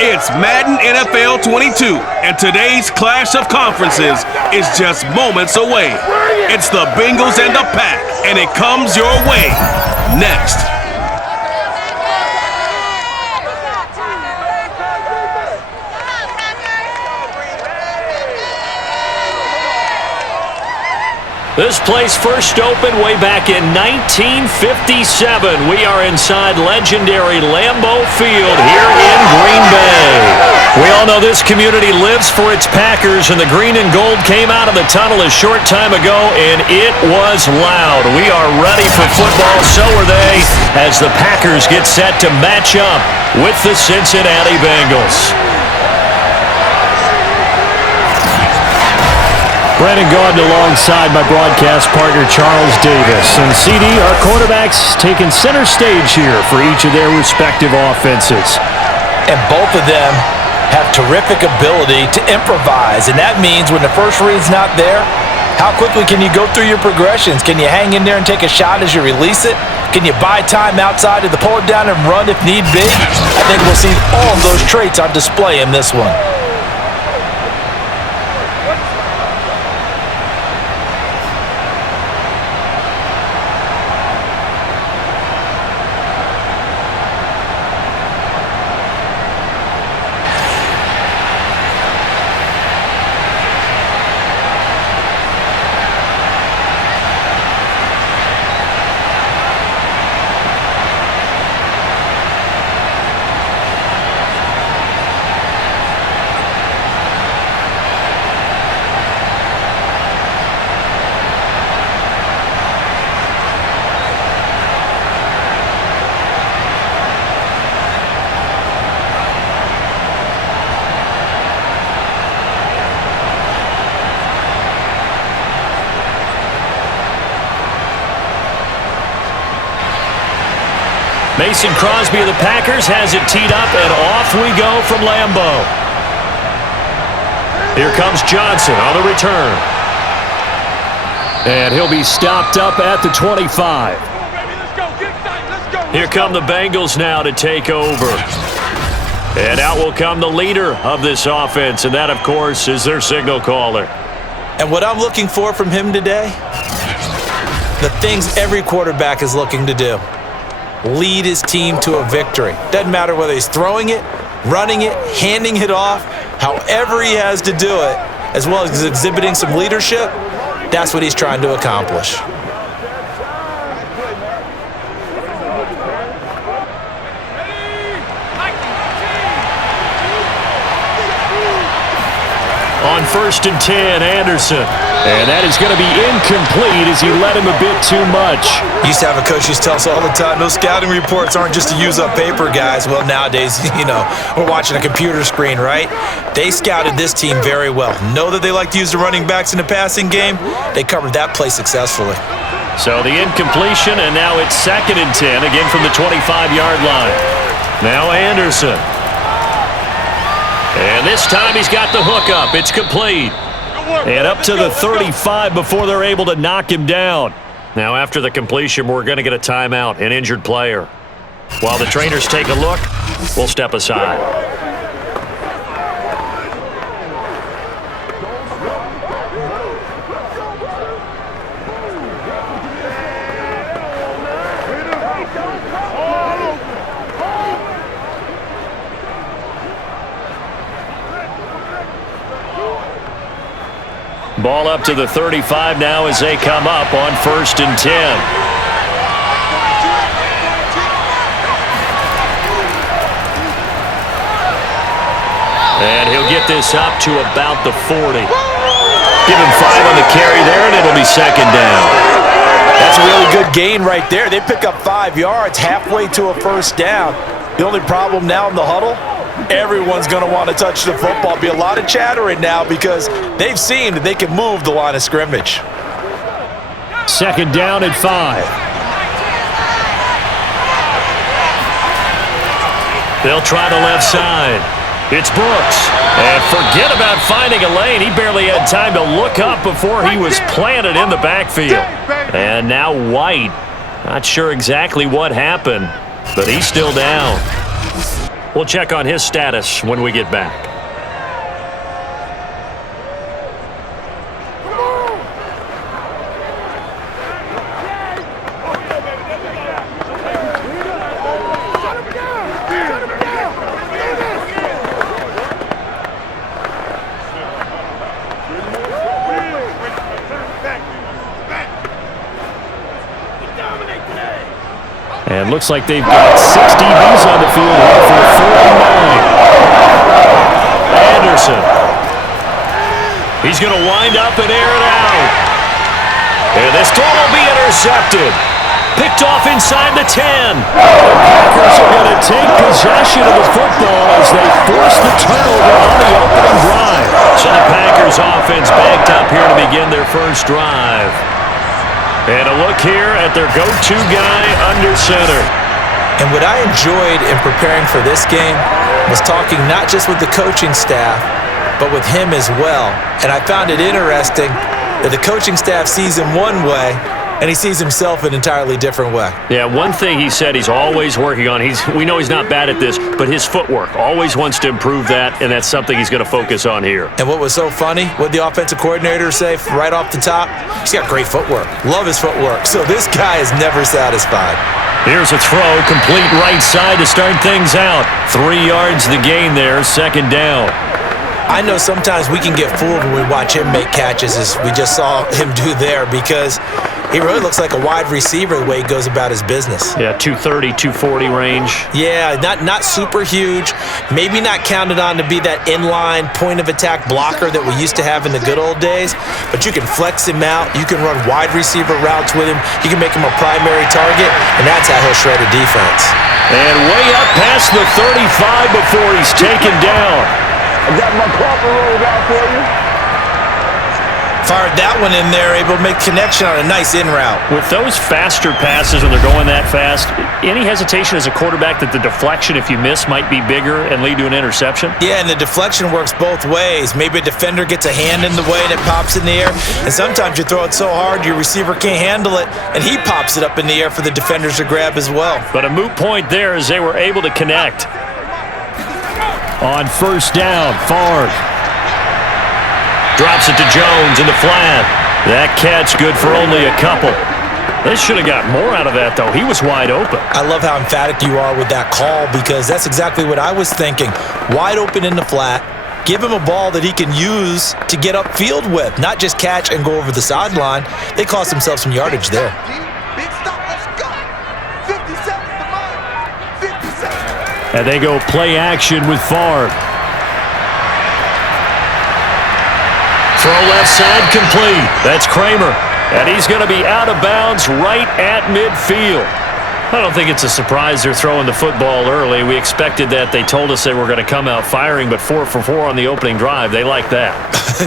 It's Madden NFL 22, and today's clash of conferences is just moments away. It's the Bengals and the Pack, and it comes your way next. This place first opened way back in 1957. We are inside legendary Lambeau Field here in Green Bay. We all know this community lives for its Packers, and the green and gold came out of the tunnel a short time ago, and it was loud. We are ready for football, so are they, as the Packers get set to match up with the Cincinnati Bengals. Brandon Gaudin alongside my broadcast partner Charles Davis. And CD, our quarterbacks taking center stage here for each of their respective offenses. And both of them have terrific ability to improvise. And that means when the first read's not there, how quickly can you go through your progressions? Can you hang in there and take a shot as you release it? Can you buy time outside to pull it down and run if need be? I think we'll see all of those traits on display in this one. Mason Crosby of the Packers has it teed up, and off we go from Lambeau. Here comes Johnson on the return. And he'll be stopped up at the 25. Here come the Bengals now to take over. And out will come the leader of this offense, and that, of course, is their signal caller. And what I'm looking for from him today, the things every quarterback is looking to do. Lead his team to a victory. Doesn't matter whether he's throwing it, running it, handing it off, however he has to do it, as well as exhibiting some leadership, that's what he's trying to accomplish. On 1st and 10, Anderson. And that is going to be incomplete as he led him a bit too much. Used to have a coach who used to tell us all the time, those scouting reports aren't just to use up paper, guys. Well, nowadays, we're watching a computer screen, right? They scouted this team very well. Know that they like to use the running backs in the passing game. They covered that play successfully. So the incompletion, and now it's 2nd and 10, again from the 25-yard line. Now Anderson. And this time he's got the hook up. It's complete. And up to the 35 before they're able to knock him down. Now after the completion, we're going to get a timeout, an injured player. While the trainers take a look, we'll step aside. Ball up to the 35 now as they come up on 1st and 10. And he'll get this up to about the 40. Give him 5 on the carry there, and it'll be 2nd down. That's a really good gain right there. They pick up 5 yards halfway to a 1st down. The only problem now in the huddle, everyone's going to want to touch the football. Be a lot of chattering now because they've seen that they can move the line of scrimmage. 2nd down and 5. They'll try the left side. It's Brooks. And forget about finding a lane. He barely had time to look up before he was planted in the backfield. And now White. Not sure exactly what happened, but he's still down. We'll check on his status when we get back. And looks like they've got 6 DBs on the field here for 49. Anderson. He's going to wind up and air it out. And this throw will be intercepted. Picked off inside the 10. The Packers are going to take possession of the football as they force the turnover on the opening drive. So the Packers offense backed up here to begin their first drive. And a look here at their go-to guy under center. And what I enjoyed in preparing for this game was talking not just with the coaching staff, but with him as well. And I found it interesting that the coaching staff sees him one way, and he sees himself an entirely different way. Yeah, one thing he said he's always working on, we know he's not bad at this, but his footwork, always wants to improve that, and that's something he's going to focus on here. And what was so funny, what the offensive coordinator say right off the top? He's got great footwork. Love his footwork. So this guy is never satisfied. Here's a throw, complete right side to start things out. 3 yards the gain there, second down. I know sometimes we can get fooled when we watch him make catches, as we just saw him do there, because he really looks like a wide receiver the way he goes about his business. Yeah, 230, 240 range. Yeah, not super huge. Maybe not counted on to be that inline point-of-attack blocker that we used to have in the good old days, but you can flex him out. You can run wide receiver routes with him. You can make him a primary target, and that's how he'll shred a defense. And way up past the 35 before he's taken down. I got my proper roll out for you. Fired that one in there, able to make connection on a nice in route. With those faster passes when they're going that fast, any hesitation as a quarterback that the deflection, if you miss, might be bigger and lead to an interception? Yeah, and the deflection works both ways. Maybe a defender gets a hand in the way and it pops in the air, and sometimes you throw it so hard your receiver can't handle it, and he pops it up in the air for the defenders to grab as well. But a moot point there as they were able to connect. On first down, Favre drops it to Jones in the flat. That catch good for only a couple. They should have got more out of that, though. He was wide open. I love how emphatic you are with that call, because that's exactly what I was thinking. Wide open in the flat. Give him a ball that he can use to get upfield with, not just catch and go over the sideline. They cost themselves some yardage there. Big stop, let's go. 57 to mine. 57. And they go play action with Favre. Throw left side complete. That's Kramer. And he's going to be out of bounds right at midfield. I don't think it's a surprise they're throwing the football early. We expected that. They told us they were going to come out firing, but 4 for 4 on the opening drive. They like that.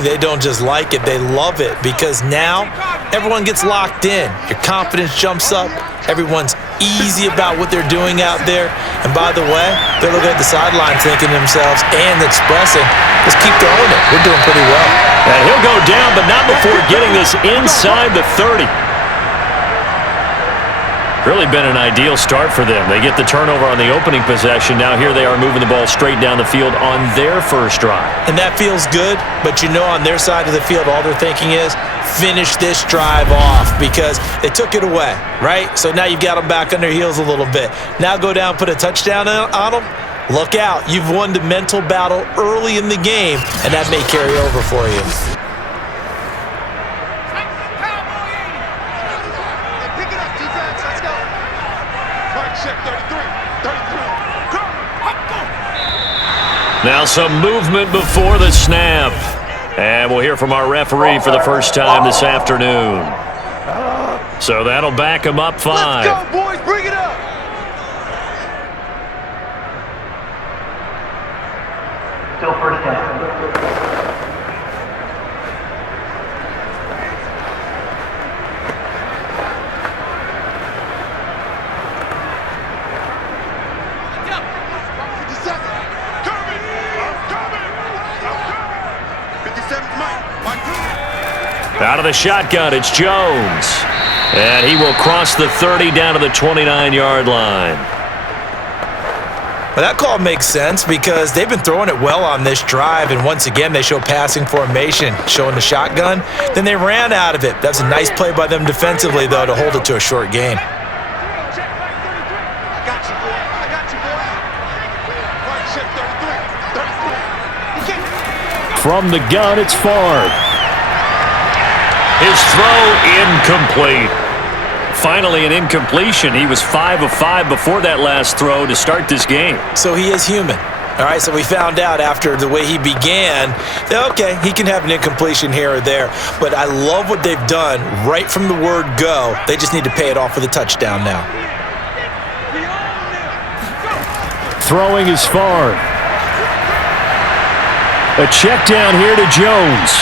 They don't just like it, they love it, because now everyone gets locked in. Your confidence jumps up. Everyone's easy about what they're doing out there. And by the way, they're looking at the sideline thinking to themselves and expressing, let's keep throwing it. We're doing pretty well. And he'll go down, but not before getting this inside the 30. Really been an ideal start for them. They get the turnover on the opening possession. Now here they are moving the ball straight down the field on their first drive. And that feels good, but you know on their side of the field, all they're thinking is finish this drive off, because they took it away, right? So now you've got them back on their heels a little bit. Now go down, put a touchdown on them. Look out. You've won the mental battle early in the game, and that may carry over for you. Now some movement before the snap. And we'll hear from our referee for the first time this afternoon. So that'll back him up 5. Let's go, boys. Bring it up. Still first down. Out of the shotgun, it's Jones. And he will cross the 30 down to the 29-yard line. Well, that call makes sense because they've been throwing it well on this drive, and once again, they show passing formation, showing the shotgun. Then they ran out of it. That's a nice play by them defensively, though, to hold it to a short gain. From the gun, it's Favre. His throw incomplete. Finally an incompletion. He was 5 of 5 before that last throw to start this game. So he is human. All right, so we found out after the way he began that, okay, he can have an incompletion here or there, but I love what they've done right from the word go. They just need to pay it off with a touchdown now. Throwing is Favre. A check down here to Jones.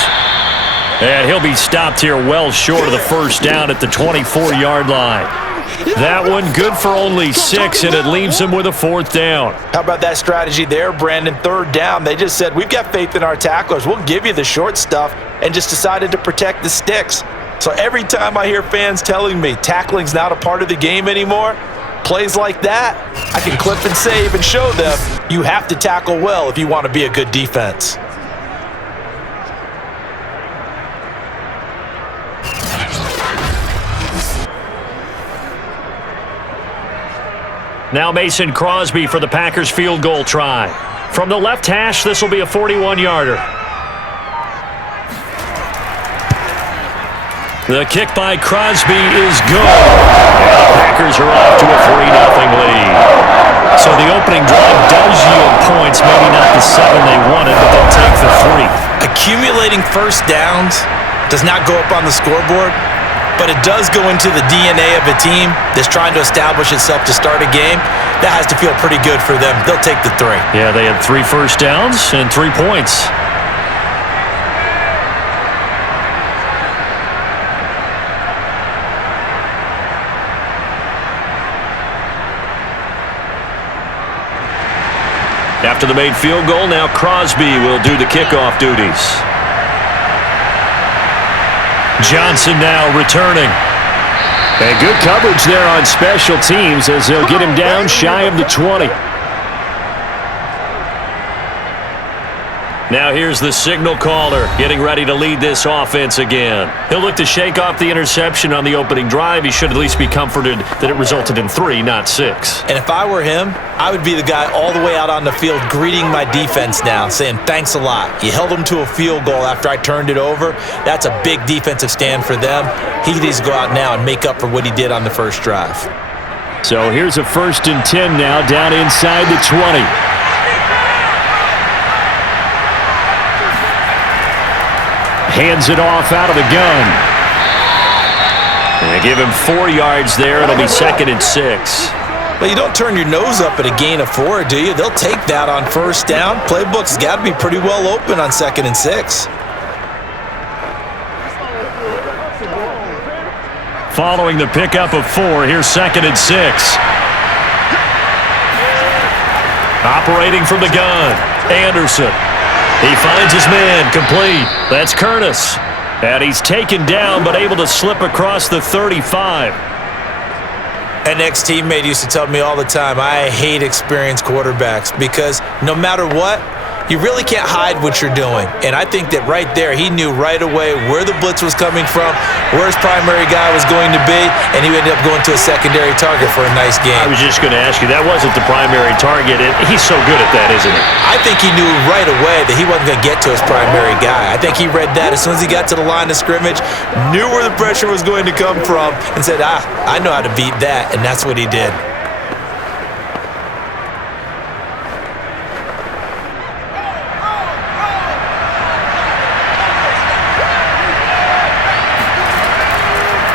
And he'll be stopped here well short of the first down at the 24-yard line. That one good for only 6, and it leaves him with a 4th down. How about that strategy there, Brandon? 3rd down. They just said, we've got faith in our tacklers. We'll give you the short stuff, and just decided to protect the sticks. So every time I hear fans telling me tackling's not a part of the game anymore, plays like that, I can clip and save and show them you have to tackle well if you want to be a good defense. Now Mason Crosby for the Packers field goal try. From the left hash, this will be a 41-yarder. The kick by Crosby is good. And the Packers are off to a 3-0 lead. So the opening drive does yield points, maybe not the 7 they wanted, but they'll take the 3. Accumulating first downs does not go up on the scoreboard, but it does go into the DNA of a team that's trying to establish itself to start a game. That has to feel pretty good for them. They'll take the 3. Yeah, they had 3 first downs and 3 points. After the made field goal, now Crosby will do the kickoff duties. Johnson now returning. And good coverage there on special teams as they'll get him down shy of the 20. Now here's the signal caller getting ready to lead this offense again. He'll look to shake off the interception on the opening drive. He should at least be comforted that it resulted in 3, not 6. And if I were him, I would be the guy all the way out on the field greeting my defense now, saying thanks a lot. You held them to a field goal after I turned it over. That's a big defensive stand for them. He needs to go out now and make up for what he did on the first drive. So here's a 1st and 10 now down inside the 20. Hands it off out of the gun. And they give him 4 yards there. It'll be 2nd and 6. But you don't turn your nose up at a gain of 4, do you? They'll take that on first down. Playbook's got to be pretty well open on 2nd and 6. Following the pickup of 4, here's 2nd and 6. Operating from the gun, Anderson. He finds his man, complete. That's Curtis. And he's taken down, but able to slip across the 35. An ex-teammate used to tell me all the time, I hate experienced quarterbacks because no matter what, you really can't hide what you're doing. And I think that right there, he knew right away where the blitz was coming from, where his primary guy was going to be, and he ended up going to a secondary target for a nice game. I was just going to ask you, that wasn't the primary target. He's so good at that, isn't he? I think he knew right away that he wasn't going to get to his primary guy. I think he read that as soon as he got to the line of scrimmage, knew where the pressure was going to come from, and said, I know how to beat that, and that's what he did.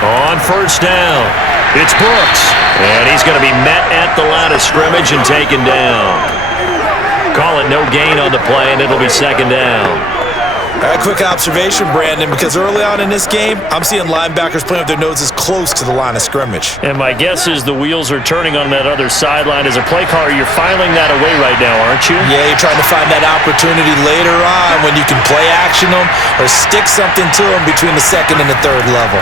On first down, it's Brooks. And he's going to be met at the line of scrimmage and taken down. Call it no gain on the play, and it'll be 2nd down. A quick observation, Brandon, because early on in this game, I'm seeing linebackers playing with their noses close to the line of scrimmage. And my guess is the wheels are turning on that other sideline. As a play caller, you're filing that away right now, aren't you? Yeah, you're trying to find that opportunity later on when you can play action them or stick something to them between the 2nd and the 3rd level.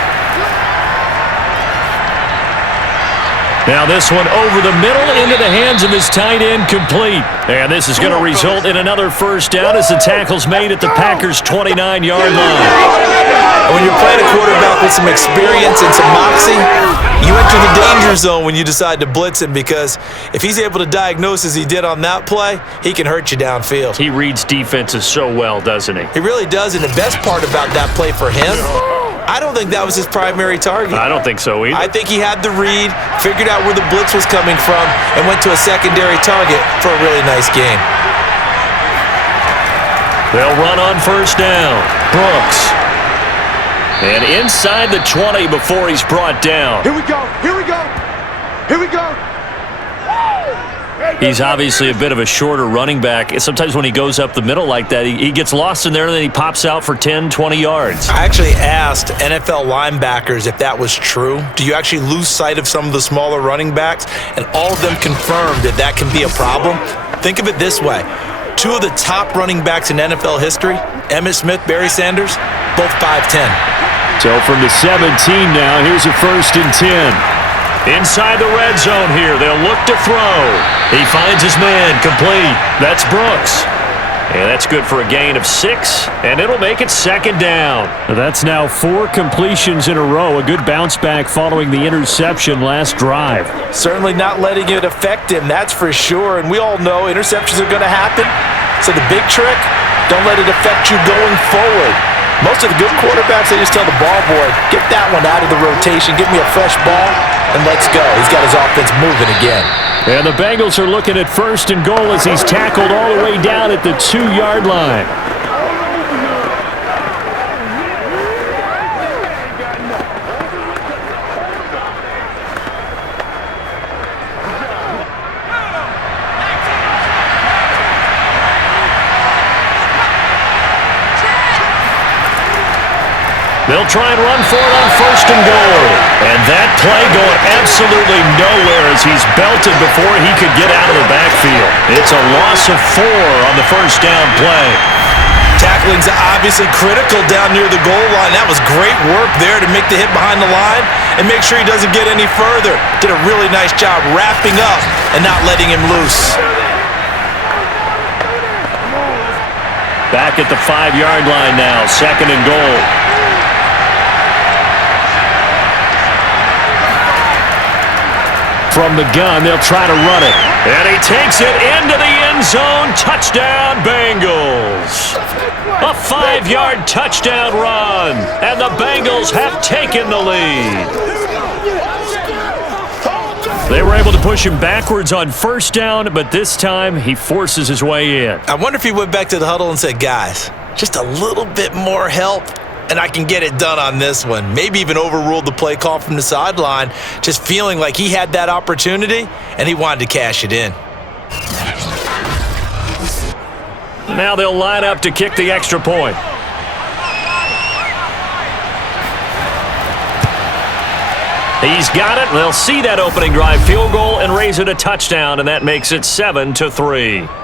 Now this one over the middle into the hands of his tight end, complete. And this is going to result in another first down as the tackle's made at the Packers' 29-yard line. When you're playing a quarterback with some experience and some moxie, you enter the danger zone when you decide to blitz him, because if he's able to diagnose as he did on that play, he can hurt you downfield. He reads defenses so well, doesn't he? He really does, and the best part about that play for him, I don't think that was his primary target. I don't think so either. I think he had the read, figured out where the blitz was coming from, and went to a secondary target for a really nice game. They'll run on first down. Brooks. And inside the 20 before he's brought down. Here we go. Here we go. Here we go. He's obviously a bit of a shorter running back. Sometimes when he goes up the middle like that, he gets lost in there and then he pops out for 10, 20 yards. I actually asked NFL linebackers if that was true. Do you actually lose sight of some of the smaller running backs? And all of them confirmed that that can be a problem. Think of it this way. Two of the top running backs in NFL history, Emmitt Smith, Barry Sanders, both 5'10". So from the 17 now, here's a 1st and 10. Inside the red zone here, they'll look to throw. He finds his man, complete. That's Brooks. And that's good for a gain of 6, and it'll make it 2nd down. That's now 4 completions in a row. A good bounce back following the interception last drive. Certainly not letting it affect him, that's for sure. And we all know interceptions are going to happen. So the big trick, don't let it affect you going forward. Most of the good quarterbacks, they just tell the ball boy, get that one out of the rotation, give me a fresh ball, and let's go. He's got his offense moving again. And the Bengals are looking at 1st and goal as he's tackled all the way down at the 2-yard line. They'll try and run for it on 1st and goal. And that play going absolutely nowhere as he's belted before he could get out of the backfield. It's a loss of 4 on the 1st down play. Tackling's obviously critical down near the goal line. That was great work there to make the hit behind the line and make sure he doesn't get any further. Did a really nice job wrapping up and not letting him loose. Back at the 5-yard line now, 2nd and goal. From the gun, they'll try to run it. And he takes it into the end zone. Touchdown, Bengals. A 5-yard touchdown run. And the Bengals have taken the lead. They were able to push him backwards on 1st down, but this time he forces his way in. I wonder if he went back to the huddle and said, guys, just a little bit more help, and I can get it done on this one. Maybe even overruled the play call from the sideline, just feeling like he had that opportunity and he wanted to cash it in. Now they'll line up to kick the extra point. He's got it. They'll see that opening drive field goal and raise it a touchdown, and that makes it 7-3.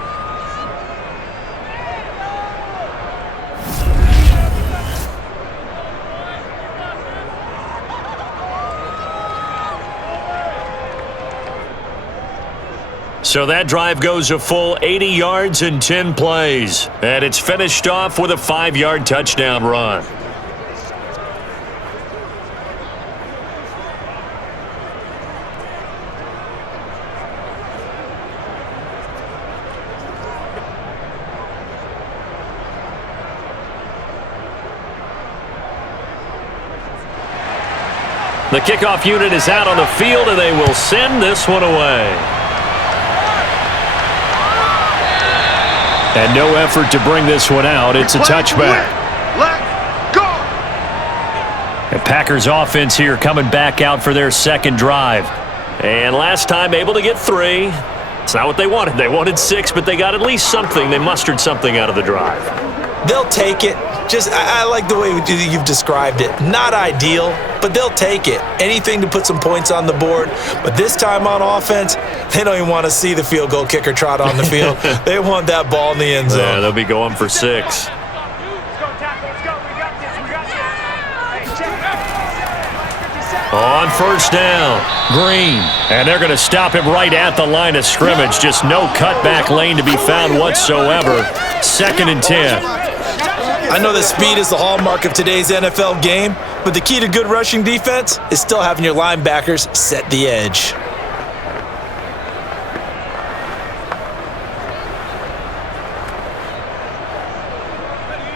So that drive goes a full 80 yards in 10 plays. And it's finished off with a 5-yard touchdown run. The kickoff unit is out on the field, and they will send this one away. And no effort to bring this one out. It's a touchback. Let's go! The Packers offense here coming back out for their 2nd drive. And last time able to get 3. It's not what they wanted. They wanted 6, but they got at least something. They mustered something out of the drive. They'll take it. I like the way you've described it. Not ideal, but they'll take it. Anything to put some points on the board. But this time on offense, they don't even want to see the field goal kicker trot on the field. They want that ball in the end zone. Yeah, they'll be going for 6. On first down, Green. And they're going to stop him right at the line of scrimmage. Just no cutback lane to be found whatsoever. 2nd and 10. I know that speed is the hallmark of today's NFL game, but the key to good rushing defense is still having your linebackers set the edge.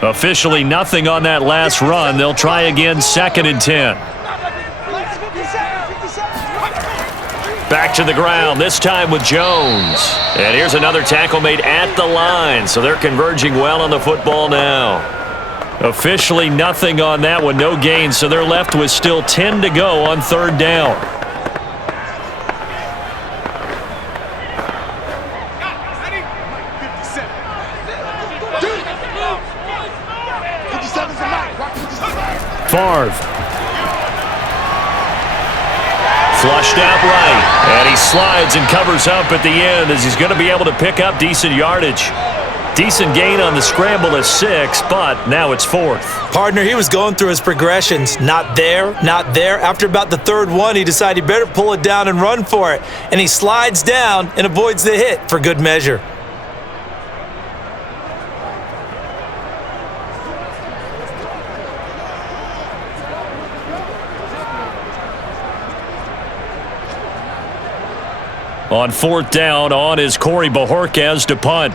Officially nothing on that last run. They'll try again, 2nd and 10. Back to the ground, this time with Jones. And here's another tackle made at the line, so they're converging well on the football now. Officially nothing on that one, no gain, so they're left with still 10 to go on 3rd down. Favre. Flushed out right, and he slides and covers up at the end as he's going to be able to pick up decent yardage. Decent gain on the scramble is 6, but now it's 4th. Partner, he was going through his progressions. Not there, not there. After about the 3rd one, he decided he better pull it down and run for it. And he slides down and avoids the hit for good measure. On 4th down, on is Corey Bojorquez to punt.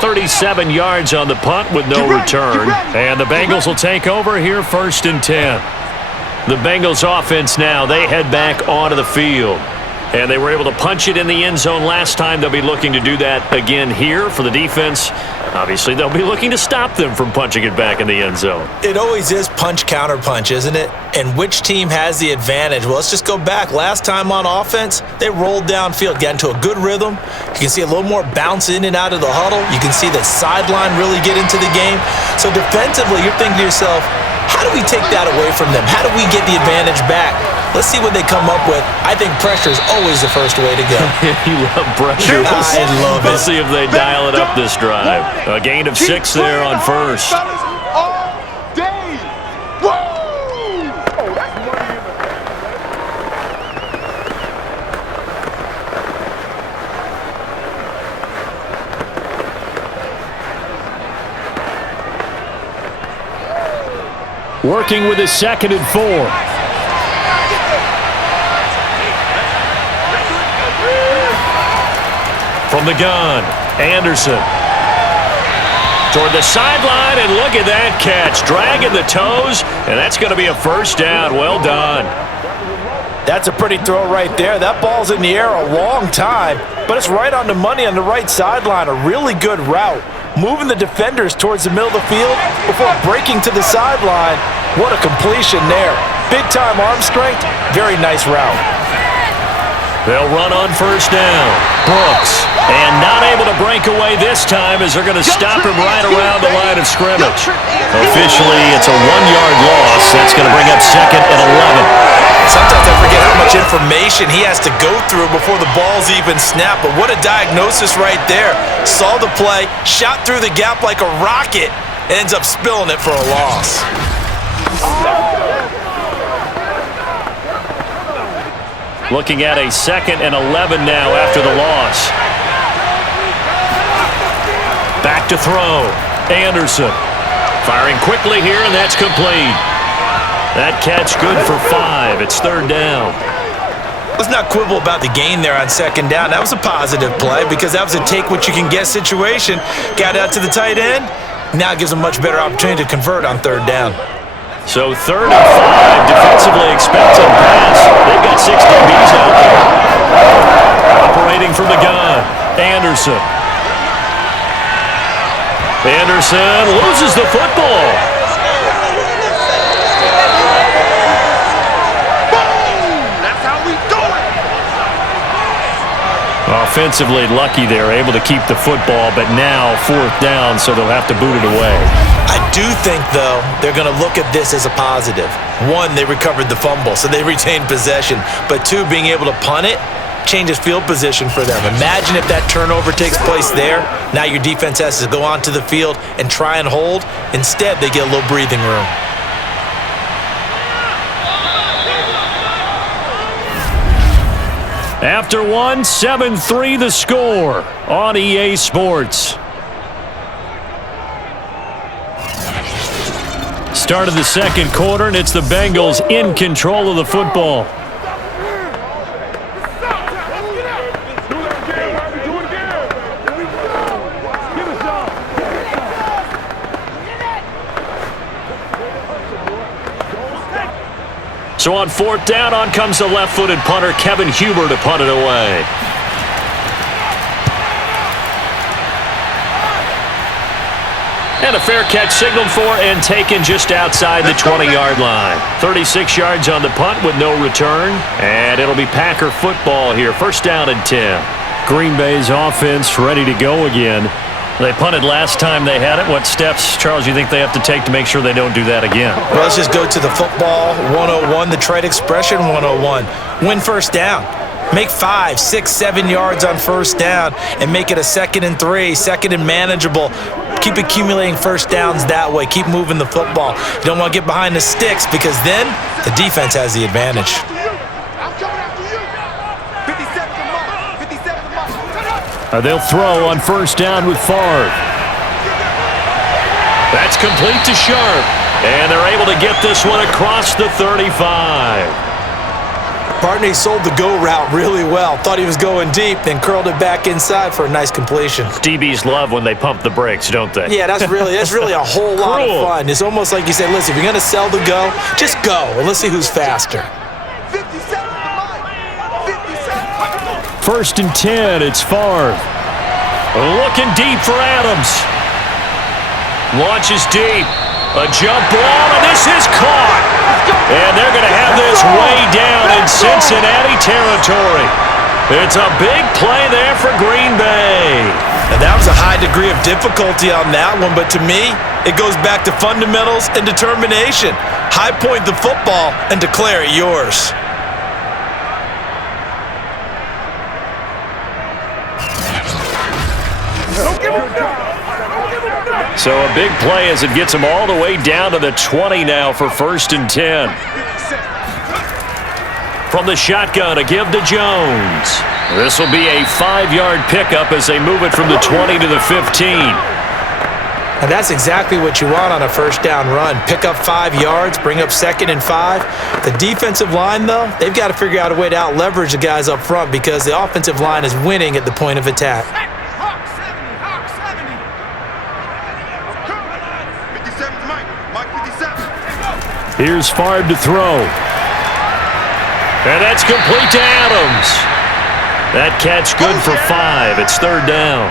37 yards on the punt with no return. And the Bengals will take over here, 1st and 10. The Bengals offense now, they head back onto the field. And they were able to punch it in the end zone last time. They'll be looking to do that again here for the defense. Obviously, they'll be looking to stop them from punching it back in the end zone. It always is punch, counter punch, isn't it? And which team has the advantage? Well, let's just go back. Last time on offense, they rolled downfield, got into a good rhythm. You can see a little more bounce in and out of the huddle. You can see the sideline really get into the game. So defensively, you're thinking to yourself, how do we take that away from them? How do we get the advantage back? Let's see what they come up with. I think pressure is always the first way to go. You love pressure. I love it. Let's see if they dial it up this drive. A gain of 6 there on first. All day. Woo! Oh, that's money in the Working with his 2nd and 4. From the gun, Anderson. Toward the sideline, and look at that catch. Dragging the toes, and that's going to be a 1st down. Well done. That's a pretty throw right there. That ball's in the air a long time, but it's right on the money on the right sideline. A really good route. Moving the defenders towards the middle of the field before breaking to the sideline. What a completion there. Big-time arm strength. Very nice route. They'll run on 1st down. Brooks. And not able to break away this time as they're going to stop him right around the line of scrimmage. Officially, it's a 1-yard loss. That's going to bring up 2nd and 11. Sometimes I forget how much information he has to go through before the ball's even snapped. But what a diagnosis right there. Saw the play, shot through the gap like a rocket, and ends up spilling it for a loss. Looking at a 2nd and 11 now after the loss. Back to throw. Anderson. Firing quickly here, and that's complete. That catch good for 5. It's 3rd down. Let's not quibble about the gain there on 2nd down. That was a positive play because that was a take-what-you-can-get situation. Got out to the tight end. Now it gives them a much better opportunity to convert on 3rd down. So 3rd and 5, defensively expects a pass. They've got 6 DBs out there. Operating from the gun, Anderson. Anderson loses the football. That's how we do it. Offensively lucky they're able to keep the football, but now 4th down, so they'll have to boot it away. I do think, though, they're going to look at this as a positive. 1, they recovered the fumble, so they retained possession. But 2, being able to punt it changes field position for them. Imagine if that turnover takes place there. Now your defense has to go onto the field and try and hold. Instead, they get a little breathing room. After one, 7-3 the score on EA Sports. Start of the second quarter, and it's the Bengals in control of the football. So on fourth down, on comes the left-footed punter, Kevin Huber, to punt it away. And a fair catch signaled for and taken just outside the 20-yard line. 36 yards on the punt with no return. And it'll be Packer football here. First down and 10. Green Bay's offense ready to go again. They punted last time they had it. What steps, Charles, you think they have to take to make sure they don't do that again? Well, let's just go to the football 101, the trade expression 101. Win first down. Make 5, 6, 7 yards on first down and make it a 2nd and 3, 2nd and manageable. Keep accumulating first downs that way. Keep moving the football. You don't want to get behind the sticks because then the defense has the advantage. I'm coming after you. 57 to Mike. 57 to Mike. They'll throw on first down with Favre. That's complete to Sharp. And they're able to get this one across the 35. Barney sold the go route really well. Thought he was going deep, then curled it back inside for a nice completion. DBs love when they pump the brakes, don't they? Yeah, that's really a whole lot of fun. It's almost like you say, listen, if you're going to sell the go, just go, and let's see who's faster. 57 to Mike. 57. First and 10, it's Favre. Looking deep for Adams. Launches deep. A jump ball, and this is caught. And they're going to have this way down in Cincinnati territory. It's a big play there for Green Bay. And that was a high degree of difficulty on that one, but to me, it goes back to fundamentals and determination. High point the football and declare it yours. So a big play as it gets them all the way down to the 20 now for first and 10. From the shotgun, a give to Jones. This will be a 5-yard pickup as they move it from the 20 to the 15. And that's exactly what you want on a first down run. Pick up 5 yards, bring up 2nd and 5. The defensive line, though, they've got to figure out a way to out-leverage the guys up front because the offensive line is winning at the point of attack. Here's Favre to throw. And that's complete to Adams. That catch good for 5. It's third down.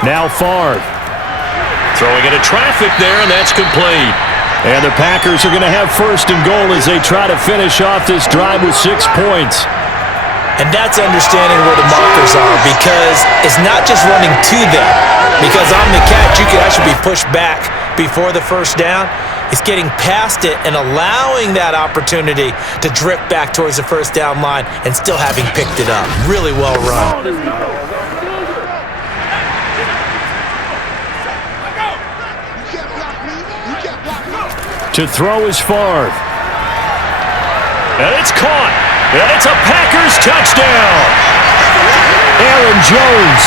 Now Favre. Throwing into traffic there, and that's complete. And the Packers are going to have first and goal as they try to finish off this drive with 6 points. And that's understanding where the markers are because it's not just running to them. Because on the catch, you could actually be pushed back before the first down. It's getting past it and allowing that opportunity to drift back towards the first down line and still having picked it up. Really well run. To throw is Favre. And it's caught. And it's a Packers touchdown. Aaron Jones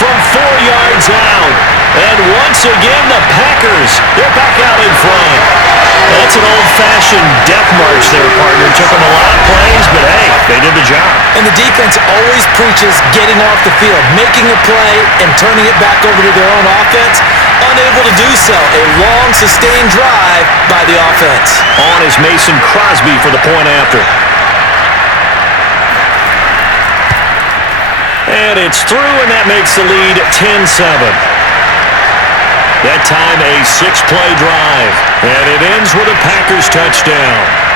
from 4 yards out. And once again, the Packers, they're back out in front. That's an old-fashioned death march there, partner. Took them a lot of plays, but hey, they did the job. And the defense always preaches getting off the field, making a play, and turning it back over to their own offense. Unable to do so. A long, sustained drive by the offense. On is Mason Crosby for the point after. And it's through, and that makes the lead 10-7. That time a 6-play drive. And it ends with a Packers touchdown.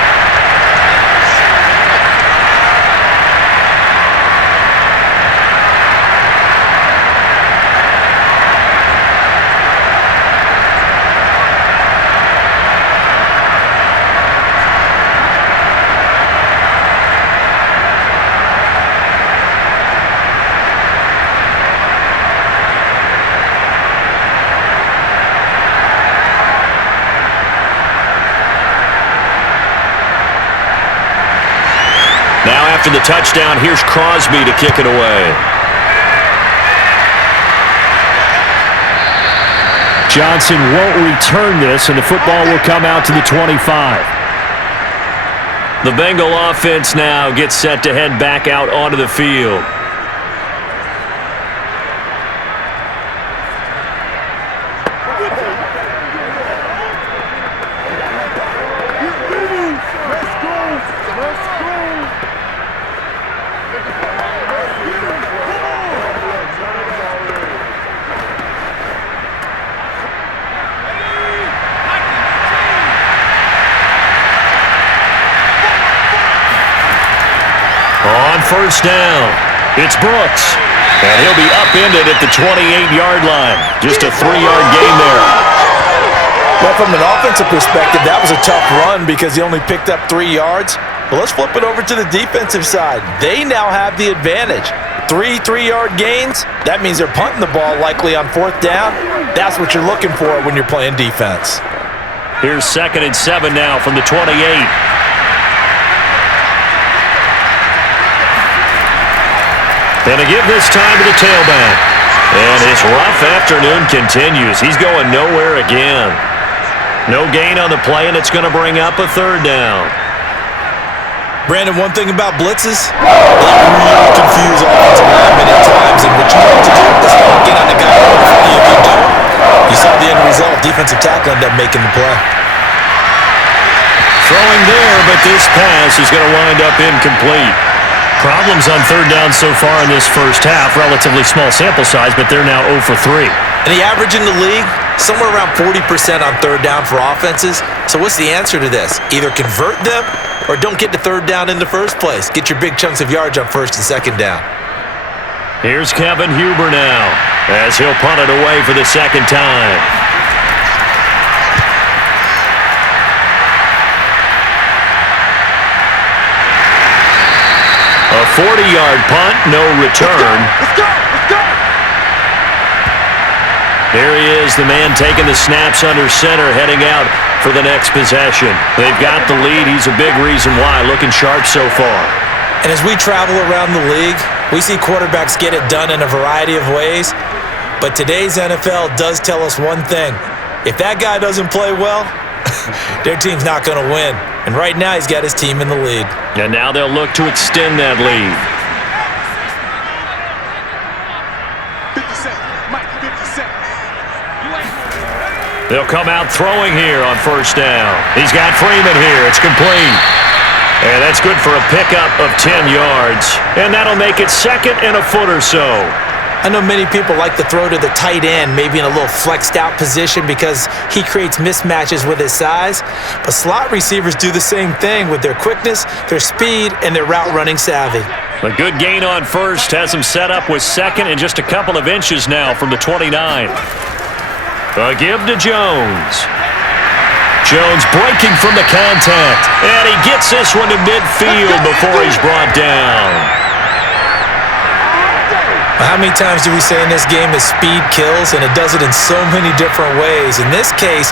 Now after the touchdown, here's Crosby to kick it away. Johnson won't return this, and the football will come out to the 25. The Bengal offense now gets set to head back out onto the field. On first down, it's Brooks. And he'll be upended at the 28-yard line. Just a 3-yard gain there. Well, from an offensive perspective, that was a tough run because he only picked up 3 yards. Well, let's flip it over to the defensive side. They now have the advantage. 3 3-yard gains, that means they're punting the ball likely on 4th down. That's what you're looking for when you're playing defense. Here's 2nd and 7 now from the 28. And a give this time to the tailback. And his rough afternoon continues. He's going nowhere again. No gain on the play, and it's going to bring up a 3rd down. Brandon, one thing about blitzes, they really confuse offensive linemen at times. And what you want to do is not get on the guy in front of you. If you don't, you saw the end result. Defensive tackle ended up making the play. Throwing there, but this pass is going to wind up incomplete. Problems on 3rd down so far in this first half. Relatively small sample size, but they're now 0 for 3. And the average in the league, somewhere around 40% on 3rd down for offenses. So what's the answer to this? Either convert them or don't get to 3rd down in the first place. Get your big chunks of yards on 1st and 2nd down. Here's Kevin Huber now as he'll punt it away for the 2nd time. A 40-yard punt, no return. Let's go! Let's go! There he is, the man taking the snaps under center, heading out for the next possession. They've got the lead. He's a big reason why, looking sharp so far. And as we travel around the league, we see quarterbacks get it done in a variety of ways. But today's NFL does tell us one thing. If that guy doesn't play well, their team's not going to win. And right now, he's got his team in the lead. And now they'll look to extend that lead. 50 Cent. Mike, 50 Cent. They'll come out throwing here on 1st down. He's got Freeman here. It's complete. And that's good for a pickup of 10 yards. And that'll make it 2nd and a foot or so. I know many people like to throw to the tight end, maybe in a little flexed out position because he creates mismatches with his size. But slot receivers do the same thing with their quickness, their speed, and their route running savvy. A good gain on 1st has him set up with 2nd and just a couple of inches now from the 29. A give to Jones. Jones breaking from the contact. And he gets this one to midfield before he's brought down. How many times do we say in this game that speed kills, and it does it in so many different ways? In this case,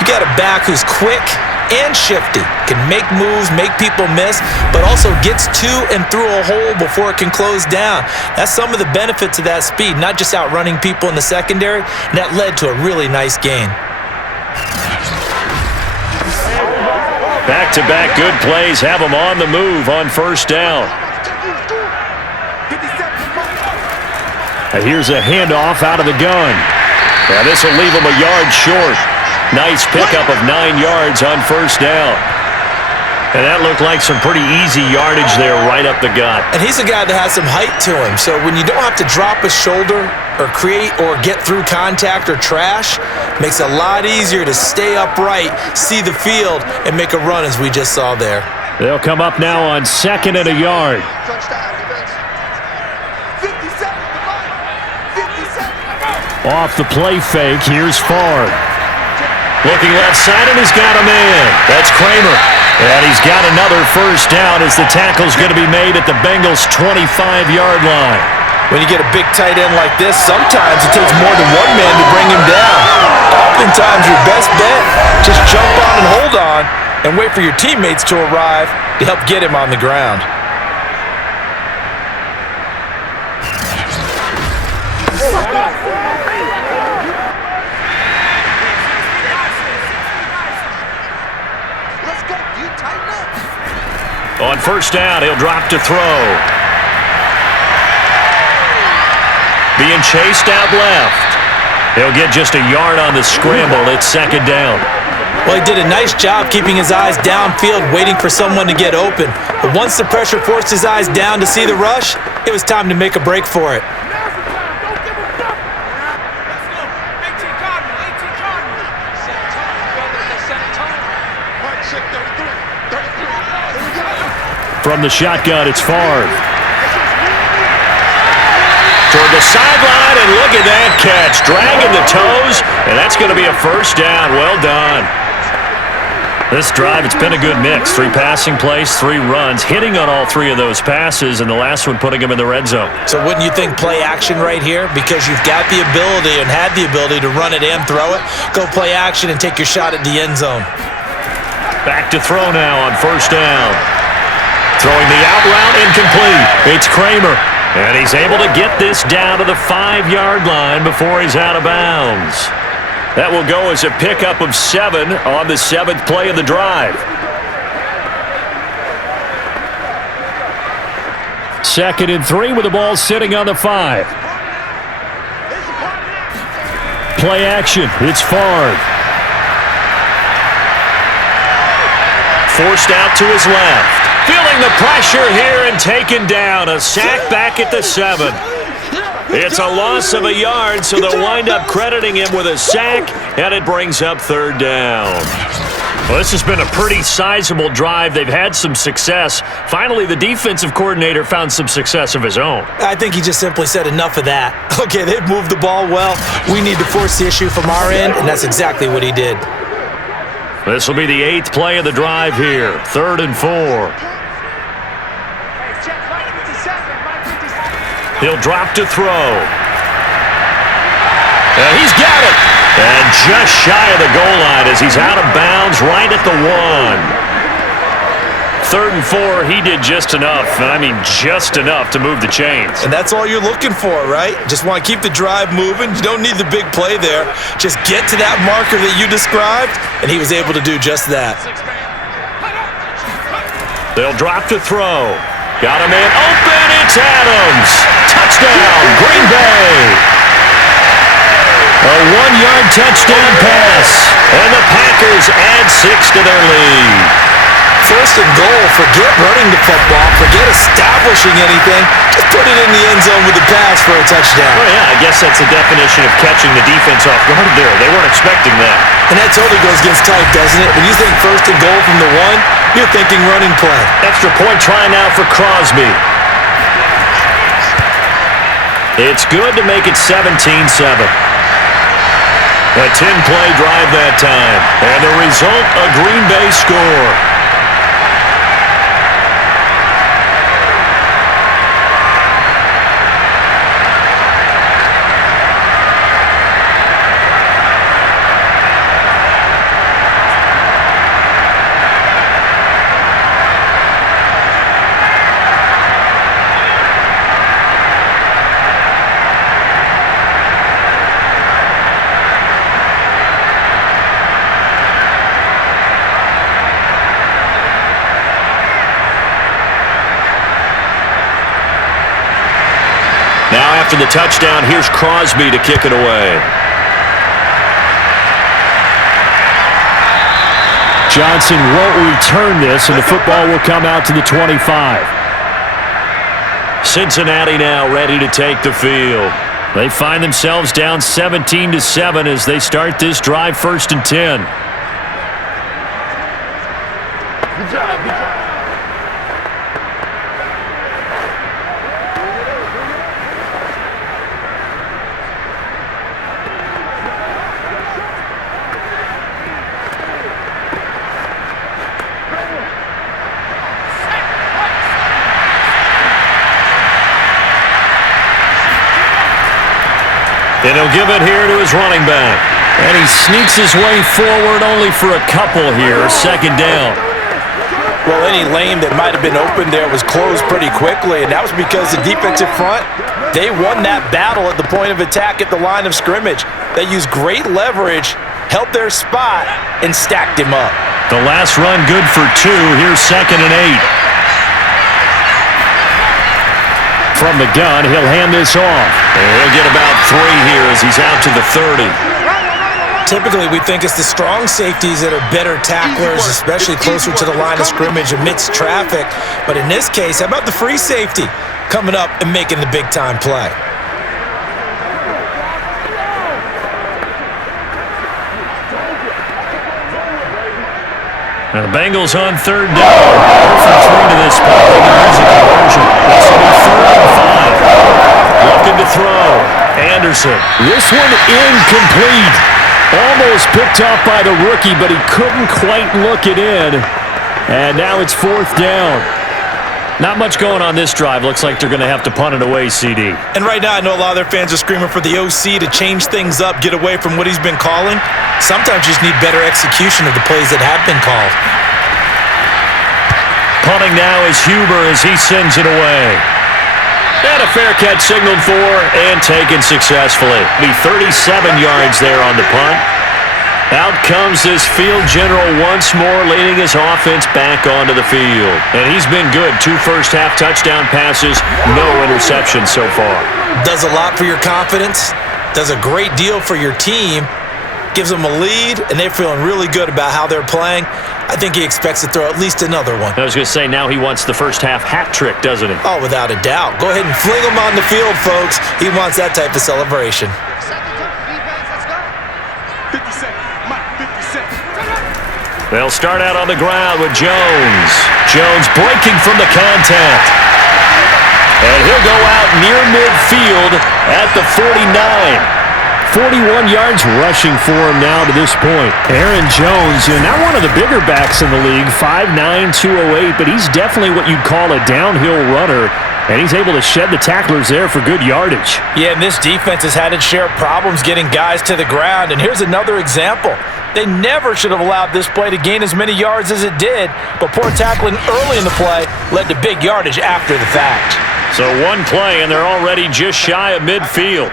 you got a back who's quick and shifty, can make moves, make people miss, but also gets to and through a hole before it can close down. That's some of the benefits of that speed, not just outrunning people in the secondary, and that led to a really nice gain. Back-to-back good plays have him on the move on 1st down. And here's a handoff out of the gun. Now this will leave him a yard short. Nice pickup of 9 yards on 1st down. And that looked like some pretty easy yardage there right up the gut. And he's a guy that has some height to him. So when you don't have to drop a shoulder or create or get through contact or trash, Makes it a lot easier to stay upright, see the field, and make a run as we just saw there. They'll come up now on 2nd and a yard. Touchdown, defense. 57 at the line. 57. Off the play fake, here's Favre. Looking left side, and he's got a man. That's Kramer. And he's got another first down as the tackle's going to be made at the Bengals' 25-yard line. When you get a big tight end like this, sometimes it takes more than one man to bring him down. Oftentimes, your best bet, just jump on and hold on and wait for your teammates to arrive to help get him on the ground. Let's go, dude. Tighten up. On first down, he'll drop to throw. Being chased out left. He'll get just a yard on the scramble. It's 2nd down. Well, he did a nice job keeping his eyes downfield, waiting for someone to get open. But once the pressure forced his eyes down to see the rush, it was time to make a break for it. From the shotgun, it's Favre. Toward the sideline, and look at that catch. Dragging the toes, and that's going to be a first down. Well done. This drive, it's been a good mix. 3 passing plays, 3 runs, hitting on all 3 of those passes, and the last one putting him in the red zone. So wouldn't you think play action right here? Because you've got the ability and had the ability to run it and throw it. Go play action and take your shot at the end zone. Back to throw now on first down. Throwing the out route, incomplete. It's Kramer. And he's able to get this down to the 5-yard line before he's out of bounds. That will go as a pickup of 7 on the 7th play of the drive. 2nd and 3 with the ball sitting on the 5. Play action. It's Favre. Forced out to his left. Feeling the pressure here and taken down. A sack back at the 7. It's a loss of a yard, so they'll wind up crediting him with a sack, and it brings up 3rd down. Well, this has been a pretty sizable drive. They've had some success. Finally, the defensive coordinator found some success of his own. I think he just simply said enough of that. Okay, they've moved the ball well. We need to force the issue from our end, and that's exactly what he did. This will be the 8th play of the drive here. 3rd and 4. He'll drop to throw. And he's got it. And just shy of the goal line as he's out of bounds right at the 1. 3rd and 4, he did just enough, and I mean just enough to move the chains. And that's all you're looking for, right? Just want to keep the drive moving. You don't need the big play there. Just get to that marker that you described, and he was able to do just that. They'll drop to throw. Got a man open. It's Adams. Touchdown, Green Bay. A 1-yard touchdown pass. And the Packers add 6 to their lead. 1st and goal. Forget running the football. Forget establishing anything. Just put it in the end zone with the pass for a touchdown. Well, yeah, I guess that's the definition of catching the defense off guard there. They weren't expecting that. And that totally goes against type, doesn't it? When you think 1st and goal from the 1, you're thinking running play. Extra point try now for Crosby. It's good to make it 17-7. A 10-play drive that time. And the result, a Green Bay score. Now after the touchdown, here's Crosby to kick it away. Johnson won't return this, and the football will come out to the 25. Cincinnati now ready to take the field. They find themselves down 17-7 as they start this drive, 1st and 10. Good job, good job. And he'll give it here to his running back. And he sneaks his way forward only for a couple here. 2nd down. Well, any lane that might have been open there was closed pretty quickly, and that was because the defensive front, they won that battle at the point of attack at the line of scrimmage. They used great leverage, held their spot, and stacked him up. The last run good for 2. Here's 2nd and 8. From the gun, he'll hand this off. And he'll get about 3 here as he's out to the 30. Typically, we think it's the strong safeties that are better tacklers, especially closer to the line of scrimmage amidst traffic. But in this case, how about the free safety coming up and making the big-time play? And the Bengals on 3rd down. 4 for 3 to this point. They can use a conversion. This will be 3rd and 5. Looking to throw. Anderson. This one incomplete. Almost picked off by the rookie, but he couldn't quite look it in. And now it's 4th down. Not much going on this drive. Looks like they're going to have to punt it away, CD. And right now, I know a lot of their fans are screaming for the OC to change things up, get away from what he's been calling. Sometimes you just need better execution of the plays that have been called. Punting now is Huber as he sends it away. And a fair catch signaled for and taken successfully. Be 37 yards there on the punt. Out comes this field general once more, leading his offense back onto the field. And he's been good. 2 first-half touchdown passes, no interceptions so far. Does a lot for your confidence, does a great deal for your team, gives them a lead, and they're feeling really good about how they're playing. I think he expects to throw at least another one. I was going to say, now he wants the first-half hat trick, doesn't he? Oh, without a doubt. Go ahead and fling him on the field, folks. He wants that type of celebration. 50 seconds. Mike, 50 seconds. They'll start out on the ground with Jones. Jones breaking from the contact. And he'll go out near midfield at the 49. 41 yards rushing for him now to this point. Aaron Jones, not one of the bigger backs in the league, 5'9", 208, but he's definitely what you'd call a downhill runner, and he's able to shed the tacklers there for good yardage. Yeah, and this defense has had its share of problems getting guys to the ground, and here's another example. They never should have allowed this play to gain as many yards as it did, but poor tackling early in the play led to big yardage after the fact. So one play, and they're already just shy of midfield.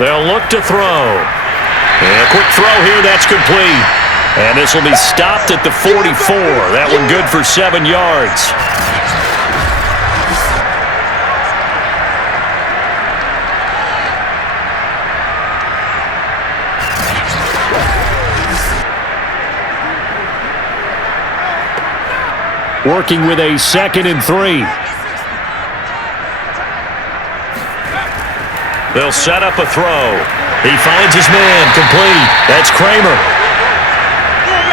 They'll look to throw. And a quick throw here, that's complete. And this will be stopped at the 44. That one good for 7 yards. Working with a 2nd and 3. They'll set up a throw. He finds his man, complete. That's Kramer.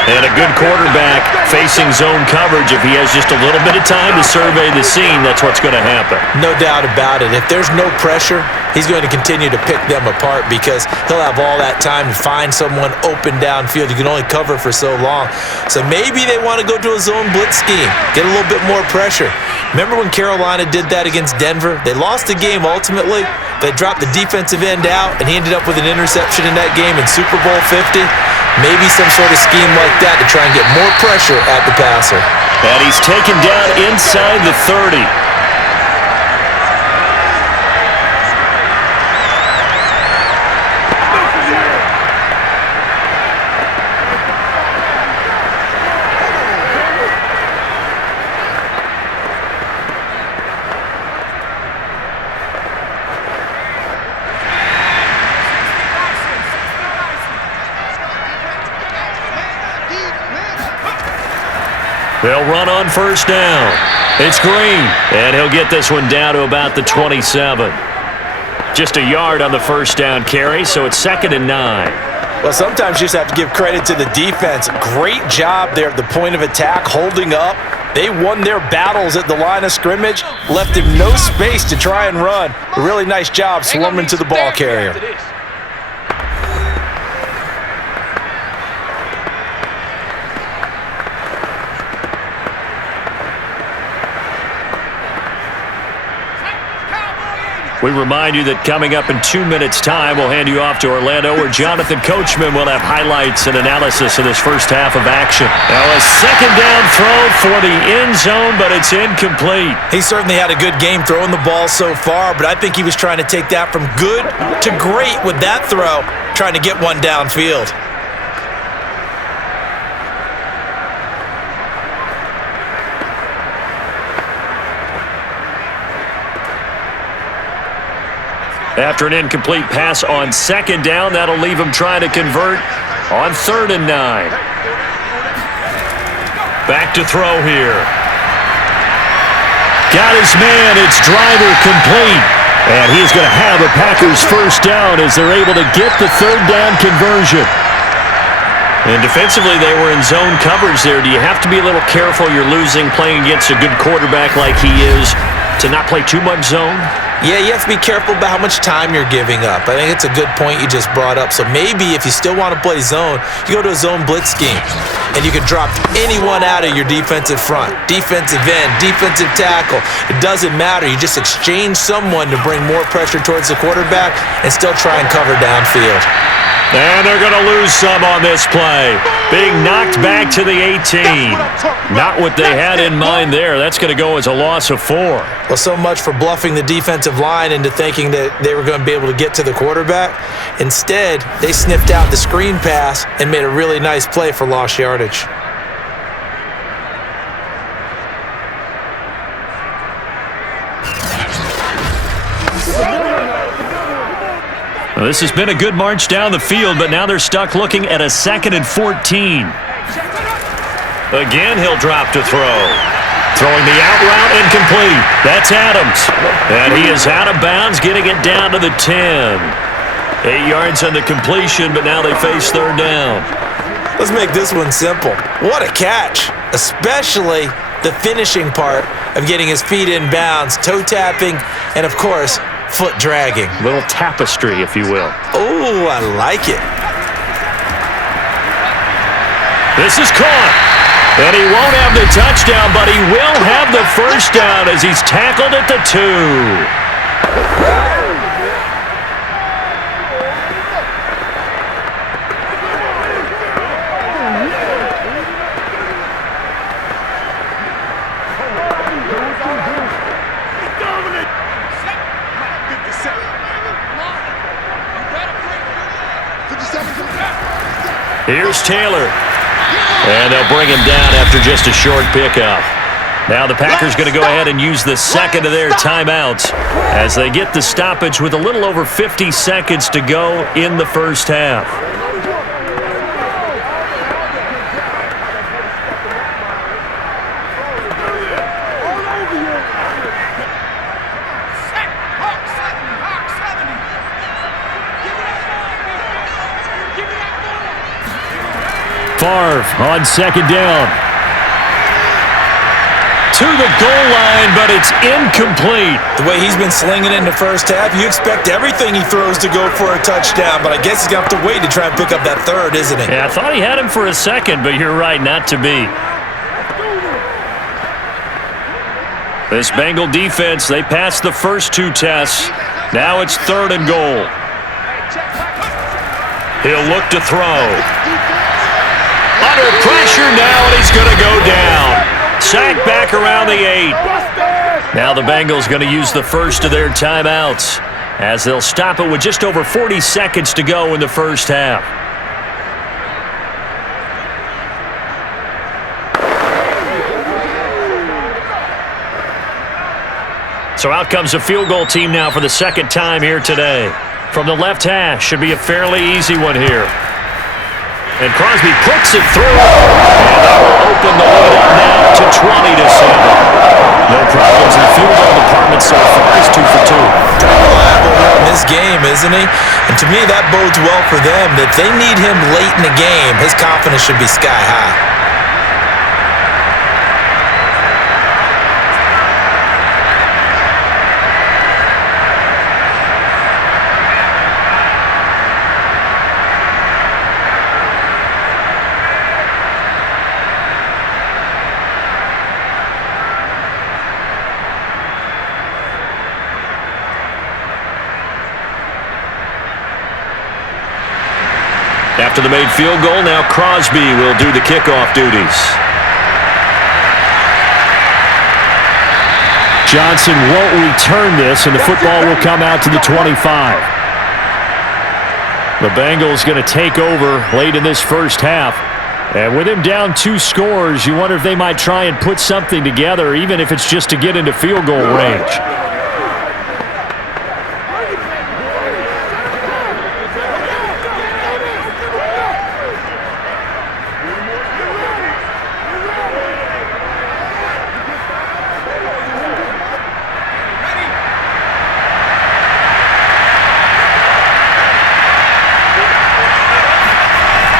And a good quarterback facing zone coverage. If he has just a little bit of time to survey the scene, that's what's going to happen. No doubt about it. If there's no pressure, he's going to continue to pick them apart because he'll have all that time to find someone open downfield. You can only cover for so long. So maybe they want to go to a zone blitz scheme, get a little bit more pressure. Remember when Carolina did that against Denver? They lost the game ultimately. They dropped the defensive end out, and he ended up with an interception in that game in Super Bowl 50. Maybe some sort of scheme like that to try and get more pressure at the passer. And he's taken down inside the 30. They'll run on first down. It's Green, and he'll get this one down to about the 27. Just a yard on the first down carry, so it's 2nd and 9. Well, sometimes you just have to give credit to the defense. Great job there at the point of attack, holding up. They won their battles at the line of scrimmage, left him no space to try and run. A really nice job swarming to the ball carrier. We remind you that coming up in 2 minutes' time, we'll hand you off to Orlando, where Jonathan Coachman will have highlights and analysis of this first half of action. Now a second down throw for the end zone, but it's incomplete. He certainly had a good game throwing the ball so far, but I think he was trying to take that from good to great with that throw, trying to get one downfield. After an incomplete pass on second down, that'll leave him trying to convert on 3rd and 9. Back to throw here. Got his man. It's Driver complete. And he's going to have a Packers first down as they're able to get the 3rd down conversion. And defensively, they were in zone coverage there. Do you have to be a little careful? You're losing playing against a good quarterback like he is to not play too much zone? Yeah, you have to be careful about how much time you're giving up. I think it's a good point you just brought up. So maybe if you still want to play zone, you go to a zone blitz scheme, and you can drop anyone out of your defensive front, defensive end, defensive tackle. It doesn't matter. You just exchange someone to bring more pressure towards the quarterback and still try and cover downfield. And they're going to lose some on this play. Being knocked back to the 18. Not what they had in mind there. That's going to go as a loss of 4. Well, so much for bluffing the defensive line into thinking that they were going to be able to get to the quarterback. Instead, they sniffed out the screen pass and made a really nice play for lost yardage. Well, this has been a good march down the field, but now they're stuck looking at a 2nd and 14. Again, he'll drop to throw. Throwing the out route incomplete. That's Adams. And he is out of bounds, getting it down to the 10. 8 yards on the completion, but now they face 3rd down. Let's make this one simple. What a catch, especially the finishing part of getting his feet in bounds, toe tapping, and of course, foot dragging. Little tapestry, if you will. Oh, I like it. This is caught. And he won't have the touchdown, but he will have the first down as he's tackled at the 2. Here's Taylor. And they'll bring him down after just a short pickup. Now the Packers going to go ahead and use the second of their timeouts as they get the stoppage with a little over 50 seconds to go in the first half. Favre on second down. To the goal line, but it's incomplete. The way he's been slinging in the first half, you expect everything he throws to go for a touchdown, but I guess he's going to have to wait to try and pick up that 3rd, isn't he? Yeah, I thought he had him for a second, but you're right, not to be. This Bengal defense, they passed the first 2 tests. Now it's 3rd and goal. He'll look to throw. Under pressure now, and he's going to go down. Sacked back around the 8. Now the Bengals going to use the first of their timeouts as they'll stop it with just over 40 seconds to go in the first half. So out comes a field goal team now for the second time here today. From the left hash, should be a fairly easy one here. And Crosby puts it through. And that will open the lead up now isn't he? And to me, that bodes well for them. That they need him late in the game, his confidence should be sky high. After the made field goal, now Crosby will do the kickoff duties. Johnson won't return this, and the football will come out to the 25. The Bengals going to take over late in this first half. And with him down 2 scores, you wonder if they might try and put something together, even if it's just to get into field goal range.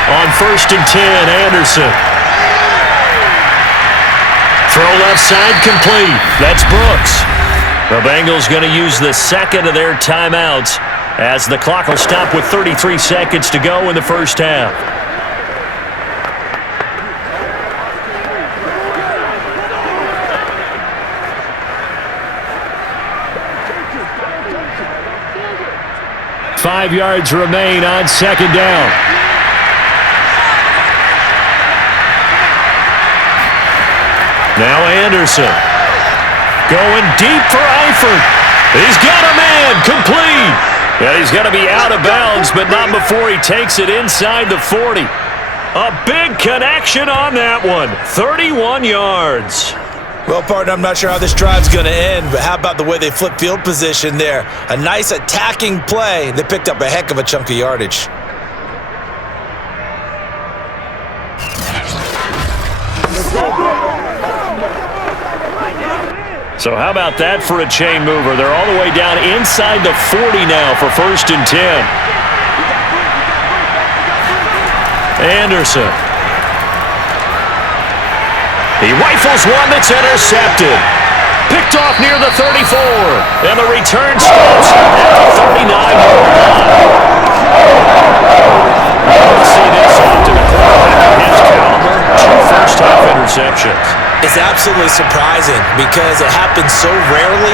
On 1st and 10, Anderson. Throw left side complete. That's Brooks. The Bengals going to use the second of their timeouts as the clock will stop with 33 seconds to go in the first half. Five yards remain on 2nd down. Now Anderson. Going deep for Eifert. He's got a man. Complete. Yeah, he's going to be out of bounds, but not before he takes it inside the 40. A big connection on that one. 31 yards. Well, partner, I'm not sure how this drive's going to end, but how about the way they flip field position there? A nice attacking play. They picked up a heck of a chunk of yardage. So how about that for a chain mover? They're all the way down inside the 40 now for 1st and 10. Anderson. He rifles one that's intercepted. Picked off near the 34. And the return stops at the 39-yard line. Let's see this often. A quarterback of his caliber, 2 first-half interceptions. It's absolutely surprising because it happens so rarely.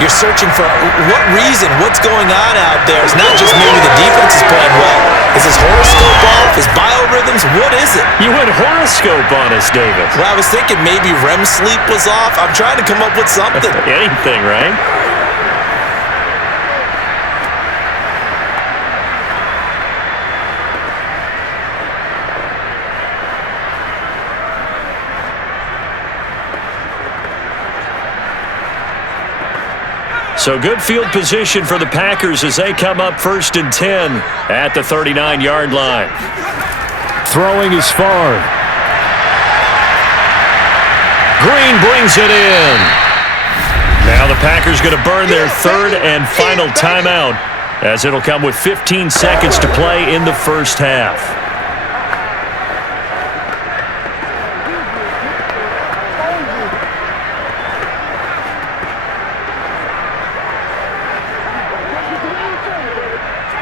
You're searching for what reason, what's going on out there. It's not just maybe the defense is playing well. Is his horoscope off? His biorhythms? What is it? You went horoscope on us, David. Well, I was thinking maybe REM sleep was off. I'm trying to come up with something. Anything, right? So good field position for the Packers as they come up 1st and 10 at the 39-yard line. Throwing is far. Green brings it in. Now the Packers going to burn their 3rd and final timeout as it'll come with 15 seconds to play in the first half.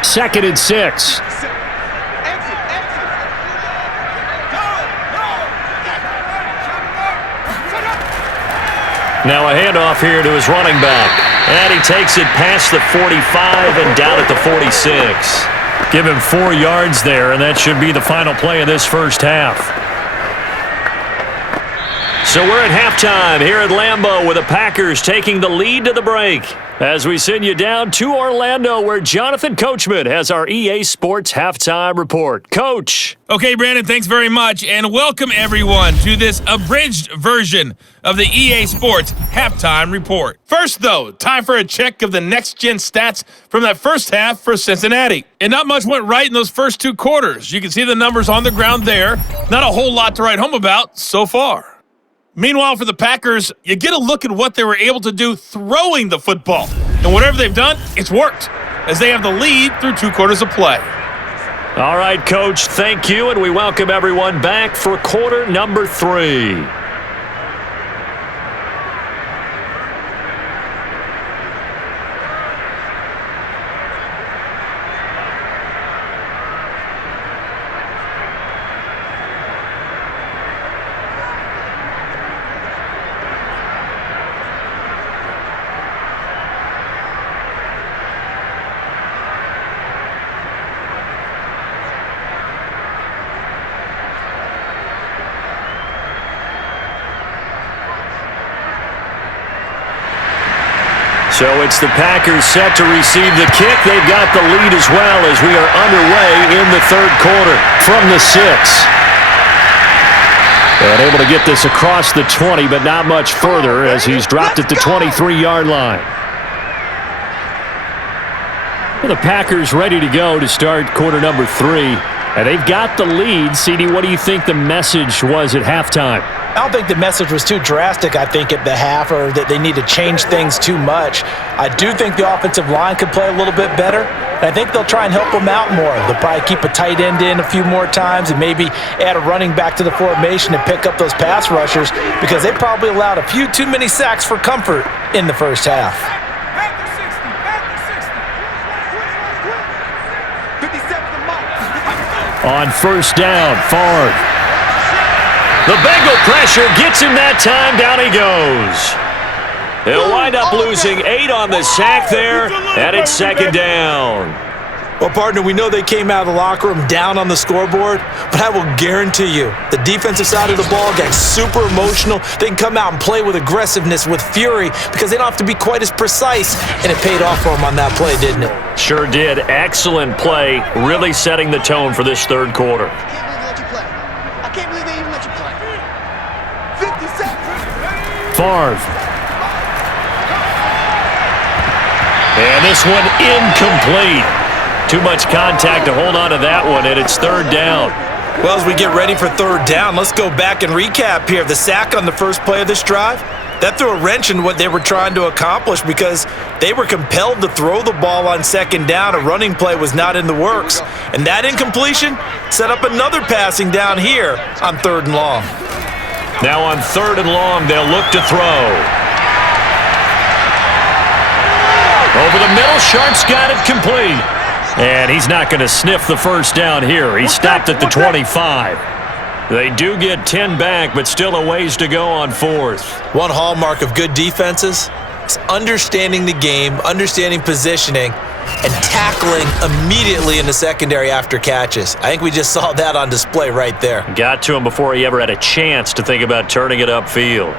Second and 6. Now a handoff here to his running back. And he takes it past the 45 and down at the 46. Give him 4 yards there, and that should be the final play of this first half. So we're at halftime here at Lambeau with the Packers taking the lead to the break. As we send you down to Orlando where Jonathan Coachman has our EA Sports Halftime Report. Coach. Okay, Brandon, thanks very much, and welcome everyone to this abridged version of the EA Sports Halftime Report. First, though, time for a check of the next-gen stats from that first half for Cincinnati. And not much went right in those first 2 quarters. You can see the numbers on the ground there. Not a whole lot to write home about so far. Meanwhile, for the Packers, you get a look at what they were able to do throwing the football. And whatever they've done, it's worked. as they have the lead through 2 quarters of play. All right, Coach, thank you, and we welcome everyone back for quarter number 3. So it's the Packers set to receive the kick. They've got the lead as well as we are underway in the 3rd quarter from the 6. And able to get this across the 20, but not much further as he's dropped at the 23-yard line. Well, the Packers ready to go to start quarter number 3. And they've got the lead. CD, what do you think the message was at halftime? I don't think the message was too drastic, I think, at the half, or that they need to change things too much. I do think the offensive line could play a little bit better, and I think they'll try and help them out more. They'll probably keep a tight end in a few more times and maybe add a running back to the formation and pick up those pass rushers because they probably allowed a few too many sacks for comfort in the first half. On first down, Favre. The Bengal pressure gets him that time. Down he goes. He'll wind up losing 8 on the sack there, and it's 2nd down. Well, partner, we know they came out of the locker room down on the scoreboard, but I will guarantee you the defensive side of the ball got super emotional. They can come out and play with aggressiveness, with fury, because they don't have to be quite as precise, and it paid off for them on that play, didn't it? Sure did. Excellent play, really setting the tone for this 3rd quarter. I can't believe they even let you play. 50 seconds. Favre. And this one incomplete. Too much contact to hold on to that one, and it's 3rd down. Well, as we get ready for 3rd down, let's go back and recap here. The sack on the first play of this drive, that threw a wrench in what they were trying to accomplish because they were compelled to throw the ball on 2nd down. A running play was not in the works. And that incompletion set up another passing down here on 3rd and long. Now on 3rd and long, they'll look to throw. Over the middle, Sharp's got it complete. And he's not going to sniff the first down here. He stopped at the 25. They do get 10 back, but still a ways to go on 4th. One hallmark of good defenses is understanding the game, understanding positioning, and tackling immediately in the secondary after catches. I think we just saw that on display right there. Got to him before he ever had a chance to think about turning it upfield.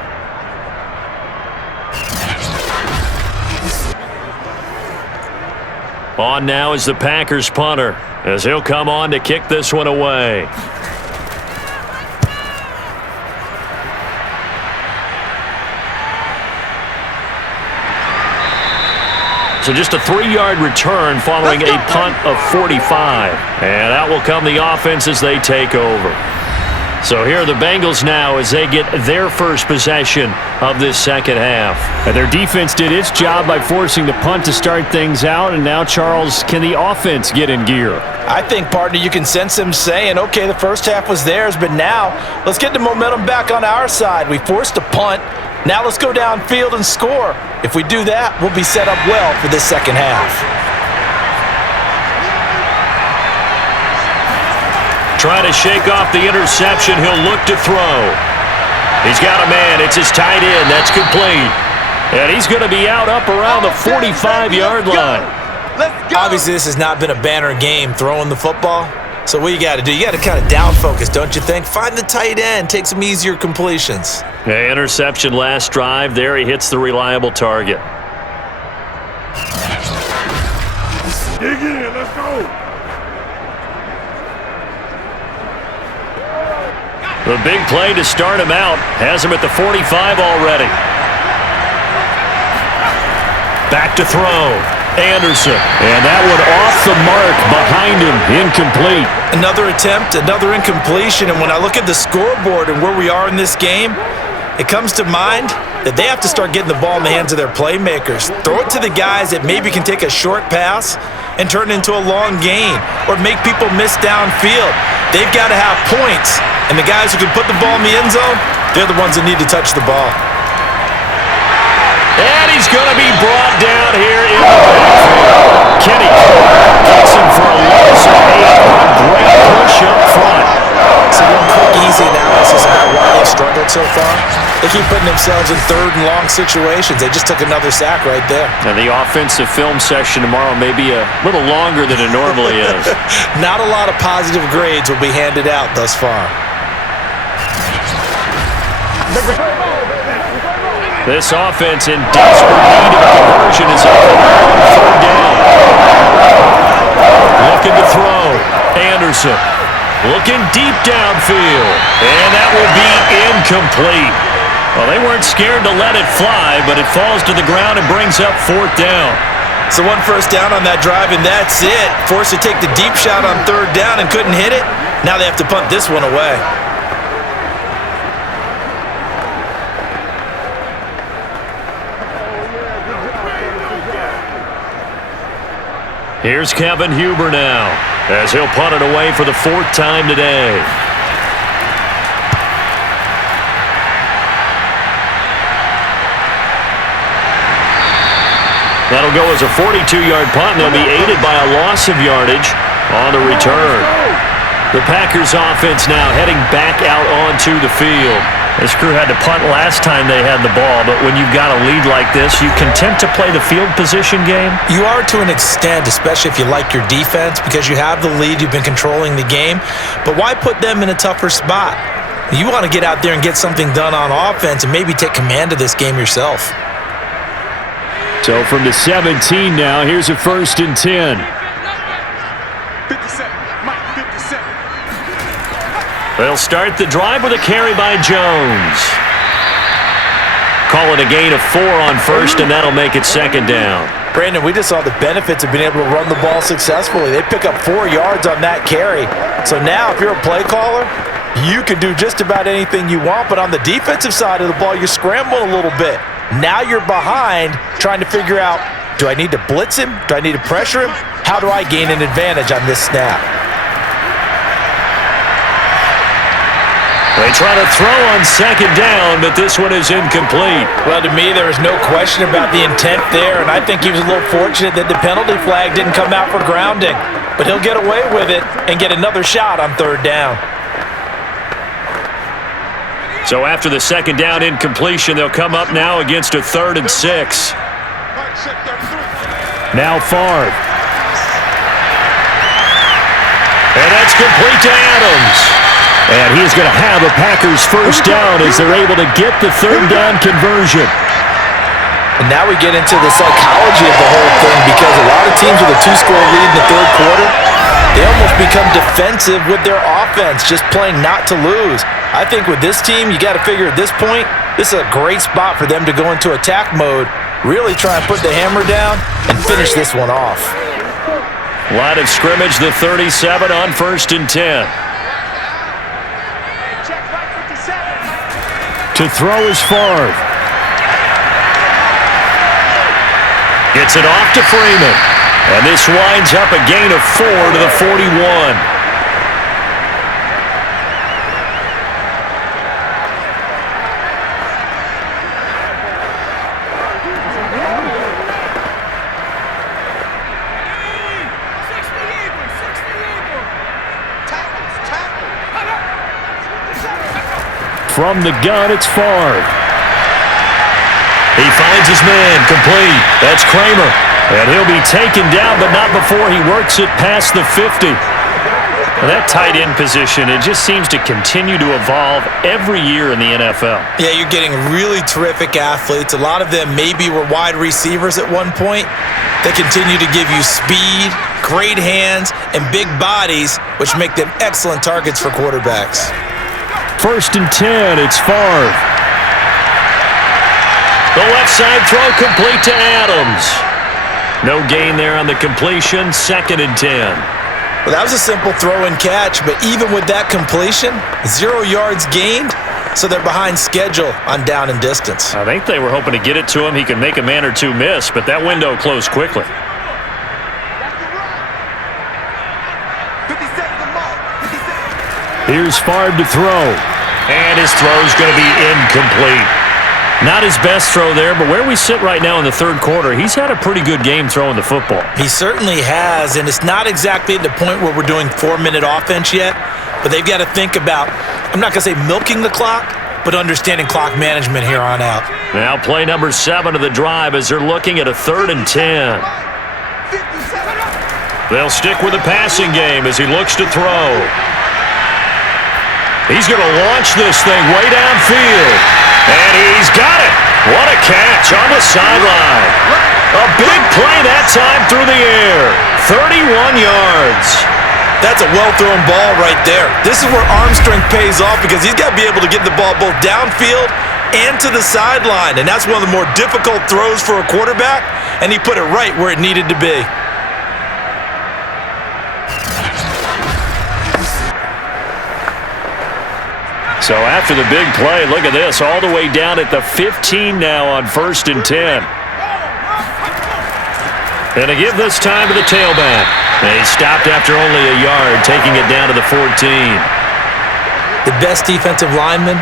On now is the Packers punter, as he'll come on to kick this one away. So just a 3-yard return following a punt of 45. And out will come the offense as they take over. So here are the Bengals now as they get their first possession of this 2nd half. And their defense did its job by forcing the punt to start things out. And now, Charles, can the offense get in gear? I think, partner, you can sense them saying, okay, the first half was theirs, but now let's get the momentum back on our side. We forced a punt. Now let's go downfield and score. If we do that, we'll be set up well for this 2nd half. Trying to shake off the interception. He'll look to throw. He's got a man. It's his tight end. That's complete. And he's going to be out up around the 45-yard line. Obviously, this has not been a banner game throwing the football. So what you got to do, you got to kind of down focus, don't you think? Find the tight end. Take some easier completions. Yeah, interception last drive. There he hits the reliable target. Dig in. Let's go. The big play to start him out has him at the 45 already. Back to throw. Anderson. And that one off the mark behind him. Incomplete. Another attempt, another incompletion. And when I look at the scoreboard and where we are in this game, it comes to mind that they have to start getting the ball in the hands of their playmakers. Throw it to the guys that maybe can take a short pass and turn it into a long gain or make people miss downfield. They've got to have points, and the guys who can put the ball in the end zone, they're the ones that need to touch the ball. And he's going to be brought down here in the backfield. Kenny gets him for a loss of 8. Great push up front. So one quick, easy analysis about why they've struggled so far. They keep putting themselves in third and long situations. They just took another sack right there. And the offensive film session tomorrow may be a little longer than it normally is. Not a lot of positive grades will be handed out thus far. This offense in desperate need of a conversion is up on third down. Looking to throw. Anderson looking deep downfield. And that will be incomplete. Well, they weren't scared to let it fly, but it falls to the ground and brings up fourth down. So one first down on that drive, and that's it. Forced to take the deep shot on third down and couldn't hit it. Now they have to punt this one away. Here's Kevin Huber now, as he'll punt it away for the 4th time today. That'll go as a 42-yard punt, and they'll be aided by a loss of yardage on the return. The Packers offense now heading back out onto the field. This crew had to punt last time they had the ball, but when you've got a lead like this, you content to play the field position game? You are to an extent, especially if you like your defense, because you have the lead, you've been controlling the game. But why put them in a tougher spot? You want to get out there and get something done on offense and maybe take command of this game yourself. So from the 17 now, here's a 1st and 10. 57, Mike, 57. They'll start the drive with a carry by Jones. Call it a gain of 4 on 1st, and that'll make it 2nd down. Brandon, we just saw the benefits of being able to run the ball successfully. They pick up 4 yards on that carry. So now if you're a play caller, you can do just about anything you want, but on the defensive side of the ball, you scramble a little bit. Now you're behind trying to figure out, do I need to blitz him? Do I need to pressure him? How do I gain an advantage on this snap? They try to throw on 2nd down, but this one is incomplete. Well, to me, there was no question about the intent there, and I think he was a little fortunate that the penalty flag didn't come out for grounding. But he'll get away with it and get another shot on 3rd down. So after the 2nd down incompletion, they'll come up now against a 3rd and 6. Now Favre. And that's complete to Adams. And he's going to have a Packers 1st down as they're able to get the 3rd down conversion. And now we get into the psychology of the whole thing, because a lot of teams with a 2-score lead in the 3rd quarter, they almost become defensive with their offense, just playing not to lose. I think with this team, you got to figure at this point, this is a great spot for them to go into attack mode, really try and put the hammer down and finish this one off. Line of scrimmage, the 37 on 1st and 10. To throw is Favre. Gets it off to Freeman. And this winds up a gain of 4 to the 41. From the gun, it's Favre. He finds his man, complete. That's Kramer. And he'll be taken down, but not before he works it past the 50. Well, that tight end position, it just seems to continue to evolve every year in the NFL. Yeah, you're getting really terrific athletes. A lot of them maybe were wide receivers at one point. They continue to give you speed, great hands, and big bodies, which make them excellent targets for quarterbacks. 1st and 10, it's Favre. The left side throw complete to Adams. No gain there on the completion, 2nd and 10. Well, that was a simple throw and catch, but even with that completion, 0 yards gained, so they're behind schedule on down and distance. I think they were hoping to get it to him. He could make a man or two miss, but that window closed quickly. Here's Favre to throw. And his throw's going to be incomplete. Not his best throw there, but where we sit right now in the third quarter, he's had a pretty good game throwing the football. He certainly has, and it's not exactly at the point where we're doing 4-minute offense yet, but they've got to think about, I'm not going to say milking the clock, but understanding clock management here on out. Now play number 7 of the drive as they're looking at a 3rd and 10. They'll stick with the passing game as he looks to throw. He's going to launch this thing way downfield. And he's got it. What a catch on the sideline. A big play that time through the air. 31 yards. That's a well-thrown ball right there. This is where arm strength pays off because he's got to be able to get the ball both downfield and to the sideline. And that's one of the more difficult throws for a quarterback, and he put it right where it needed to be. So after the big play, look at this, all the way down at the 15 now on 1st and 10. And to give this time to the tailback. They stopped after only a yard, taking it down to the 14. The best defensive linemen,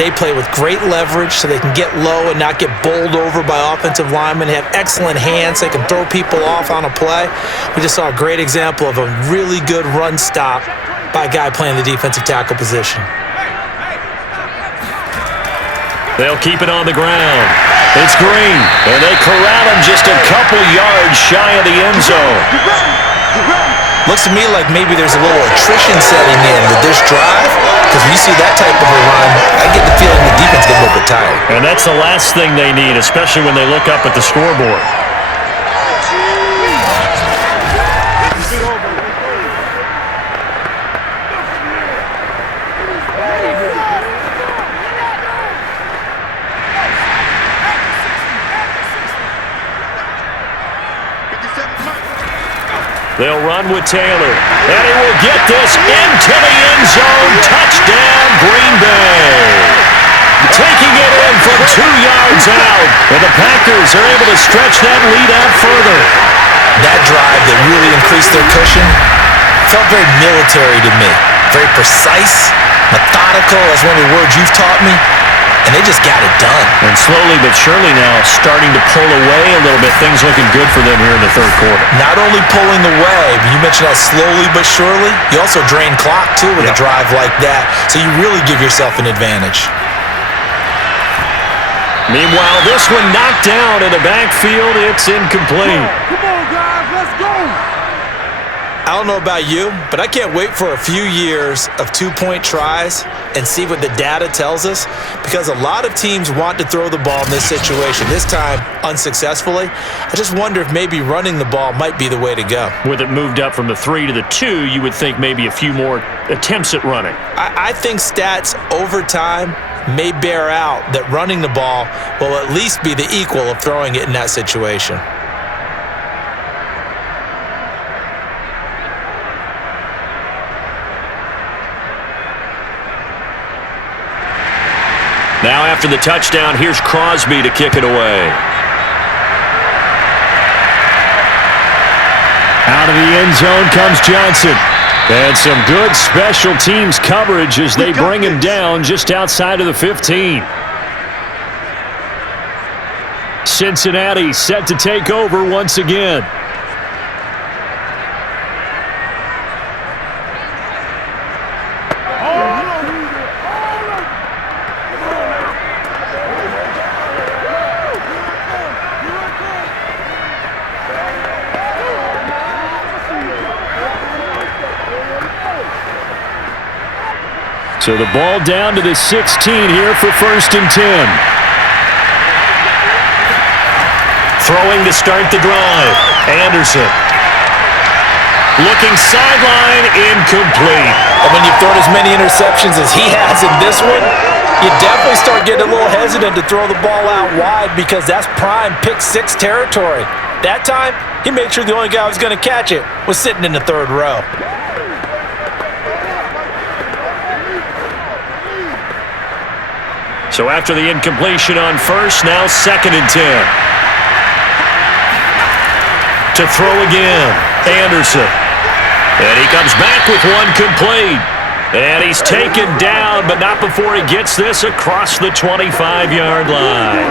they play with great leverage so they can get low and not get bowled over by offensive linemen. They have excellent hands. They can throw people off on a play. We just saw a great example of a really good run stop by a guy playing the defensive tackle position. They'll keep it on the ground. It's Green, and they corral him just a couple yards shy of the end zone. Looks to me like maybe there's a little attrition setting in with this drive, because when you see that type of a run, I get the feeling the defense gets a little bit tired. And that's the last thing they need, especially when they look up at the scoreboard. They'll run with Taylor, and he will get this into the end zone. Touchdown, Green Bay. Taking it in from 2 yards out, and the Packers are able to stretch that lead out further. That drive that really increased their cushion felt very military to me. Very precise, methodical. That's one of the words you've taught me. And they just got it done. And slowly but surely now starting to pull away a little bit. Things looking good for them here in the third quarter. Not only pulling away, but you mentioned that slowly but surely. You also drain clock, too, with a drive like that. So you really give yourself an advantage. Meanwhile, this one knocked down in the backfield. It's incomplete. Come on, guys, let's go. I don't know about you, but I can't wait for a few years of two-point tries and see what the data tells us, because a lot of teams want to throw the ball in this situation, this time unsuccessfully. I just wonder if maybe running the ball might be the way to go. With it moved up from the 3 to the 2, you would think maybe a few more attempts at running. I think stats over time may bear out that running the ball will at least be the equal of throwing it in that situation. Now after the touchdown, here's Crosby to kick it away. Out of the end zone comes Johnson. And some good special teams coverage as they bring him down just outside of the 15. Cincinnati set to take over once again. So the ball down to the 16 here for 1st and 10. Throwing to start the drive. Anderson. Looking sideline, incomplete. And when you've thrown as many interceptions as he has in this one, you definitely start getting a little hesitant to throw the ball out wide, because that's prime pick-6 territory. That time, he made sure the only guy who was going to catch it was sitting in the 3rd row. So after the incompletion on first, now 2nd and 10. To throw again, Anderson. And he comes back with one complete. And he's taken down, but not before he gets this across the 25-yard line.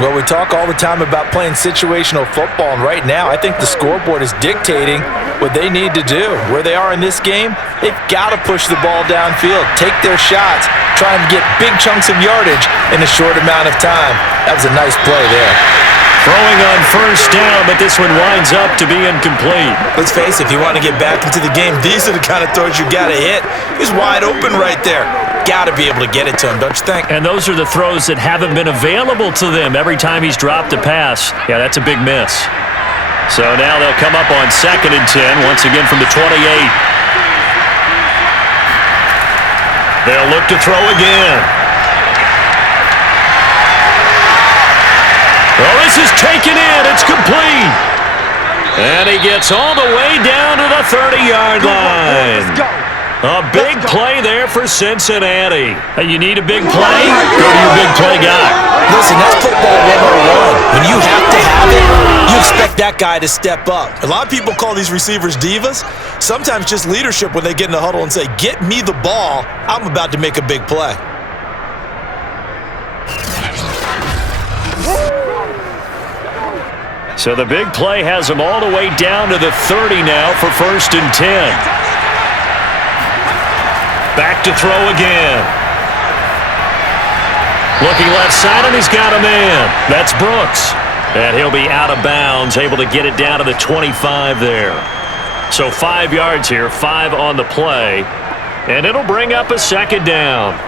Well, we talk all the time about playing situational football, and right now I think the scoreboard is dictating what they need to do. Where they are in this game, they've got to push the ball downfield, take their shots, try and get big chunks of yardage in a short amount of time. That was a nice play there. Throwing on first down, but this one winds up to be incomplete. Let's face it, if you want to get back into the game, these are the kind of throws you got to hit. He's wide open right there. Got to be able to get it to him, don't you think? And those are the throws that haven't been available to them every time he's dropped a pass. Yeah, that's a big miss. So now they'll come up on 2nd and 10, once again from the 28. They'll look to throw again. Well, this is taken in. It's complete. And he gets all the way down to the 30-yard line. A big play there for Cincinnati. Hey, you need a big play? Go to your big play guy. Listen, that's football 101. When you have to have it, you expect that guy to step up. A lot of people call these receivers divas. Sometimes just leadership when they get in the huddle and say, get me the ball. I'm about to make a big play. So the big play has him all the way down to the 30 now for 1st and 10. Back to throw again. Looking left side, and he's got a man. That's Brooks. And he'll be out of bounds, able to get it down to the 25 there. So 5 yards here, 5 on the play. And it'll bring up a 2nd down.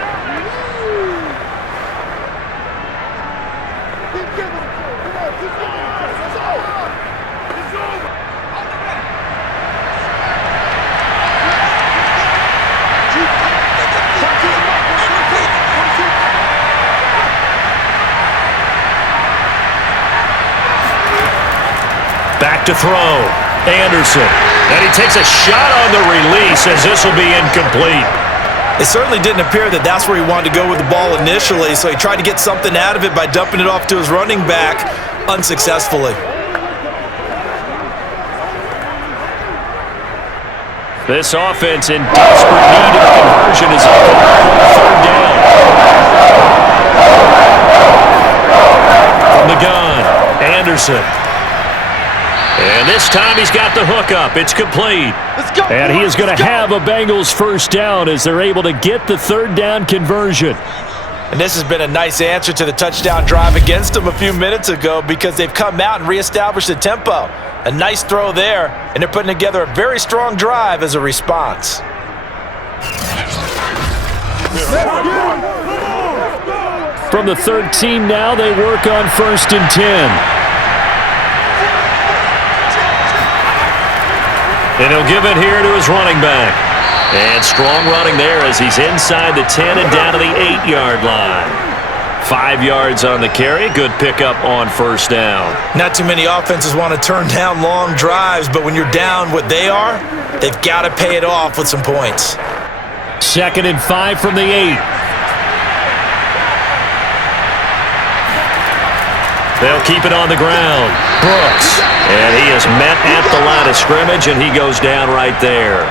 Back to throw. Anderson. And he takes a shot on the release as this will be incomplete. It certainly didn't appear that that's where he wanted to go with the ball initially, so he tried to get something out of it by dumping it off to his running back unsuccessfully. This offense in desperate need of a conversion is on 3rd down. From the gun, Anderson. And this time he's got the hookup. It's complete. And he is going to have a Bengals 1st down as they're able to get the 3rd down conversion. And this has been a nice answer to the touchdown drive against them a few minutes ago because they've come out and reestablished the tempo. A nice throw there, and they're putting together a very strong drive as a response. From the 13 now, they work on 1st and 10. And he'll give it here to his running back. And strong running there as he's inside the 10 and down to the 8-yard line. 5 yards on the carry. Good pickup on 1st down. Not too many offenses want to turn down long drives, but when you're down what they are, they've got to pay it off with some points. 2nd and 5 from the 8. They'll keep it on the ground. Brooks. And he is met at the line of scrimmage, and he goes down right there.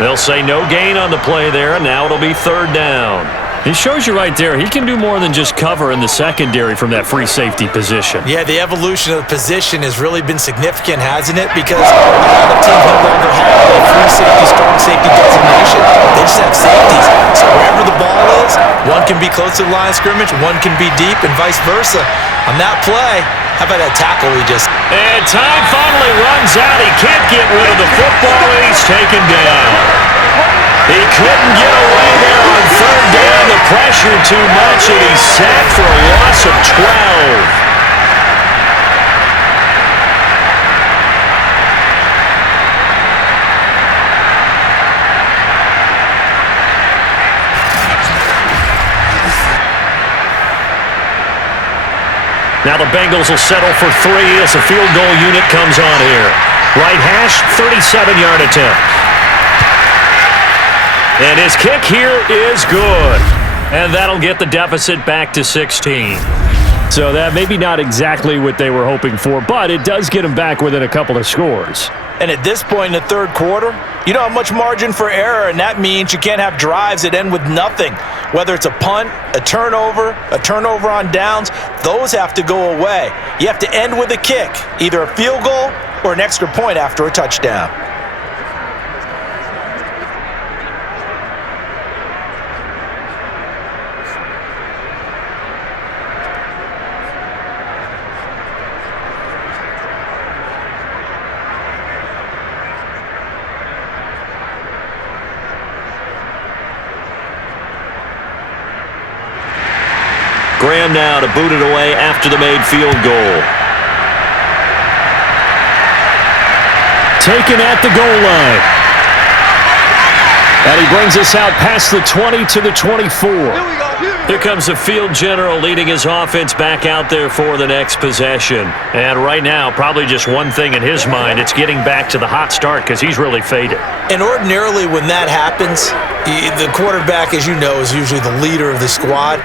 They'll say no gain on the play there, and now it'll be 3rd down. He shows you right there, he can do more than just cover in the secondary from that free safety position. Yeah, the evolution of the position has really been significant, hasn't it? Because a lot of teams no longer have a free safety, strong safety designation. They just have safeties. So wherever the ball is, one can be close to the line of scrimmage, one can be deep, and vice versa. On that play, how about that tackle we just... And time finally runs out. He can't get rid of the football, and he's taken down. He couldn't get away there on 3rd down. The pressure too much, and he's sacked for a loss of 12. Now the Bengals will settle for 3 as the field goal unit comes on here. Right hash, 37-yard attempt. And his kick here is good. And that'll get the deficit back to 16. So that maybe not exactly what they were hoping for, but it does get them back within a couple of scores. And at this point in the third quarter, you don't have much margin for error, and that means you can't have drives that end with nothing. Whether it's a punt, a turnover on downs, those have to go away. You have to end with a kick, either a field goal or an extra point after a touchdown. Graham now to boot it away after the made field goal. Taken at the goal line. And he brings us out past the 20 to the 24. Here comes the field general leading his offense back out there for the next possession. And right now, probably just one thing in his mind. It's getting back to the hot start because he's really faded. And ordinarily when that happens, the quarterback, as you know, is usually the leader of the squad.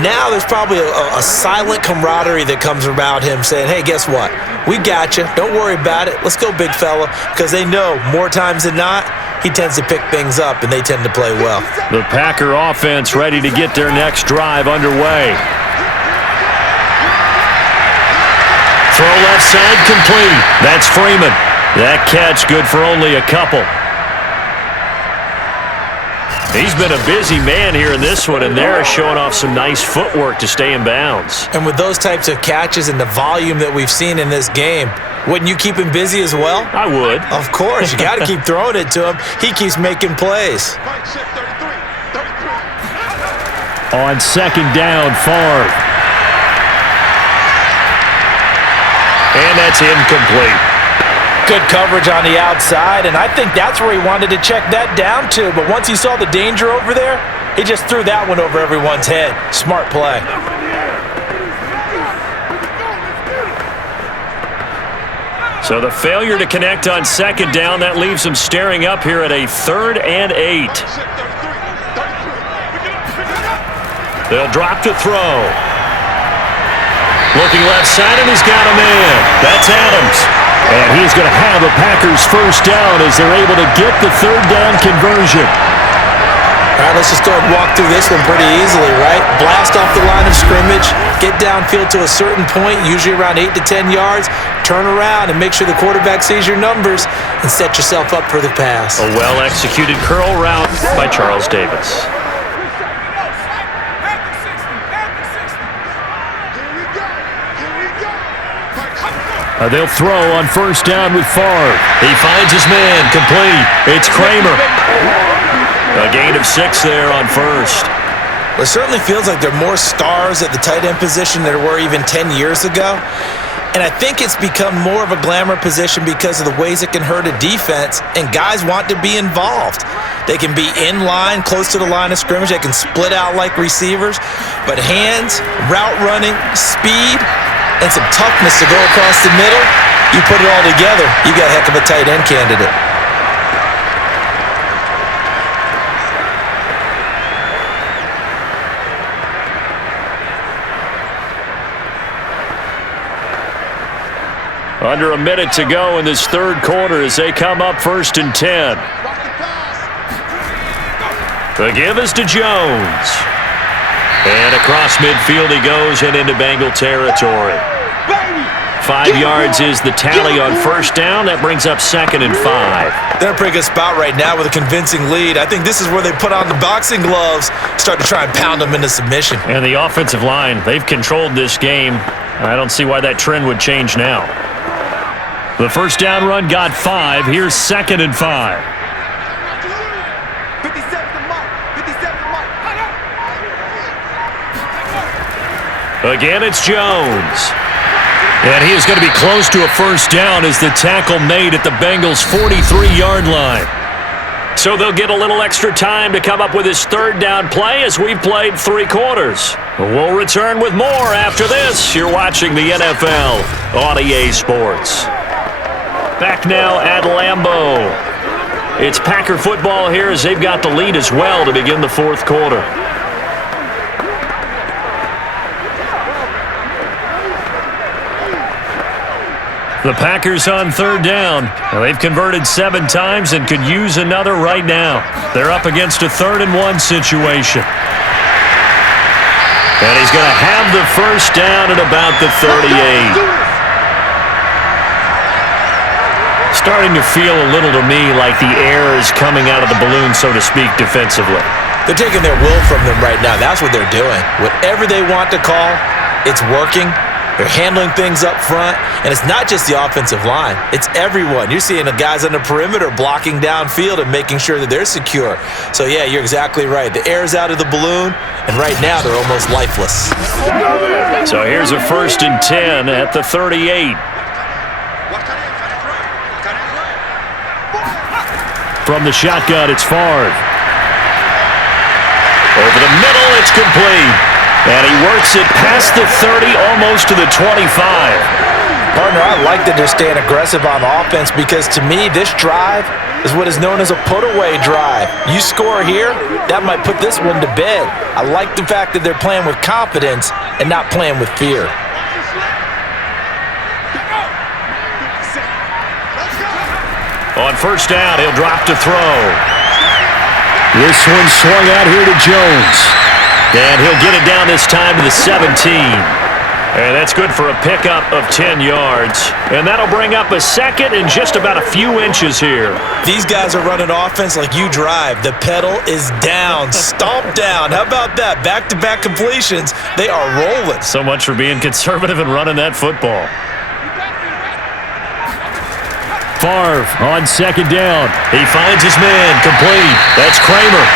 Now there's probably a silent camaraderie that comes about him saying, hey, guess what? We got you. Don't worry about it. Let's go, big fella. Because they know more times than not, he tends to pick things up, and they tend to play well. The Packer offense ready to get their next drive underway. Throw left side complete. That's Freeman. That catch good for only a couple. He's been a busy man here in this one, and they're showing off some nice footwork to stay in bounds. And with those types of catches and the volume that we've seen in this game, wouldn't you keep him busy as well? I would. Of course. You got to keep throwing it to him. He keeps making plays. On second down, Favre. And that's incomplete. Good coverage on the outside, and I think that's where he wanted to check that down to. But once he saw the danger over there, he just threw that one over everyone's head. Smart play. So the failure to connect on second down, that leaves him staring up here at a 3rd and 8. They'll drop to throw. Looking left side, and he's got a man. That's Adams. And he's going to have a Packers first down as they're able to get the 3rd down conversion. All right, let's just go ahead and walk through this one pretty easily, right? Blast off the line of scrimmage, get downfield to a certain point, usually around 8 to 10 yards, turn around and make sure the quarterback sees your numbers and set yourself up for the pass. A well-executed curl route by Charles Davis. They'll throw on first down with Favre. He finds his man, complete. It's Kramer. A gain of 6 there on first. It certainly feels like there are more stars at the tight end position than there were even 10 years ago. And I think it's become more of a glamour position because of the ways it can hurt a defense, and guys want to be involved. They can be in line, close to the line of scrimmage. They can split out like receivers. But hands, route running, speed, and some toughness to go across the middle, you put it all together, you got a heck of a tight end candidate. Under a minute to go in this third quarter as they come up 1st and 10. The give is to Jones. And across midfield he goes and into Bengal territory. 5 yards is the tally on first down. That brings up 2nd and 5. They're in a pretty good spot right now with a convincing lead. I think this is where they put on the boxing gloves, start to try and pound them into submission. And the offensive line, they've controlled this game. I don't see why that trend would change now. The first down run got 5. Here's 2nd and 5. Again, it's Jones. And he is going to be close to a first down as the tackle made at the Bengals' 43-yard line. So they'll get a little extra time to come up with his 3rd down play as we've played 3 quarters. We'll return with more after this. You're watching the NFL on EA Sports. Back now at Lambeau. It's Packer football here as they've got the lead as well to begin the 4th quarter. The Packers on third down. Now, they've converted 7 times and could use another right now. They're up against a 3rd-and-1 situation. And he's going to have the first down at about the 38. Starting to feel a little to me like the air is coming out of the balloon, so to speak, defensively. They're taking their will from them right now. That's what they're doing. Whatever they want to call, it's working. They're handling things up front, and it's not just the offensive line. It's everyone. You're seeing the guys on the perimeter blocking downfield and making sure that they're secure. So, yeah, you're exactly right. The air's out of the balloon, and right now they're almost lifeless. So here's a 1st and 10 at the 38. From the shotgun, it's Favre. Over the middle, it's complete. And he works it past the 30, almost to the 25. Partner, I like that they're staying aggressive on offense because, to me, this drive is what is known as a put-away drive. You score here, that might put this one to bed. I like the fact that they're playing with confidence and not playing with fear. On first down, he'll drop to throw. This one swung out here to Jones. And he'll get it down this time to the 17. And that's good for a pickup of 10 yards. And that'll bring up a 2nd and just about a few inches here. These guys are running offense like you drive. The pedal is down, stomped down. How about that? Back-to-back completions. They are rolling. So much for being conservative and running that football. Favre on 2nd down. He finds his man, complete. That's Kramer.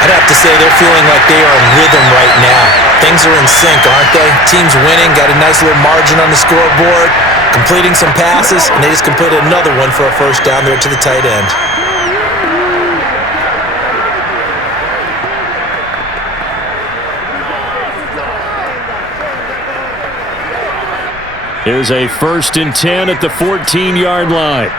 I'd have to say they're feeling like they are in rhythm right now. Things are in sync, aren't they? Team's winning, got a nice little margin on the scoreboard, completing some passes, and they just completed another one for a first down there to the tight end. Here's a 1st and 10 at the 14-yard line.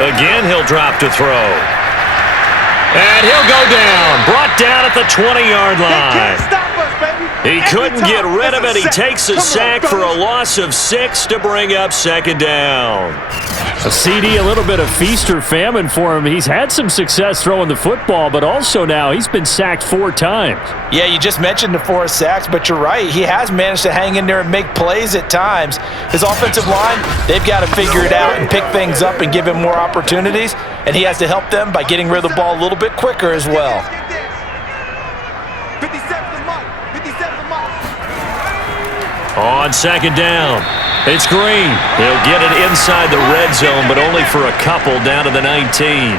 Again, he'll drop to throw. And he'll go down. Brought down at the 20-yard line. He couldn't get rid of it. He takes a sack for a loss of 6 to bring up 2nd down. A CD, a little bit of feast or famine for him. He's had some success throwing the football, but also now he's been sacked 4 times. Yeah, you just mentioned the 4 sacks, but you're right. He has managed to hang in there and make plays at times. His offensive line, they've got to figure it out and pick things up and give him more opportunities, and he has to help them by getting rid of the ball a little bit quicker as well. 57 mark. 57 mark. On 2nd down, it's Green. He'll get it inside the red zone, but only for a couple down to the 19.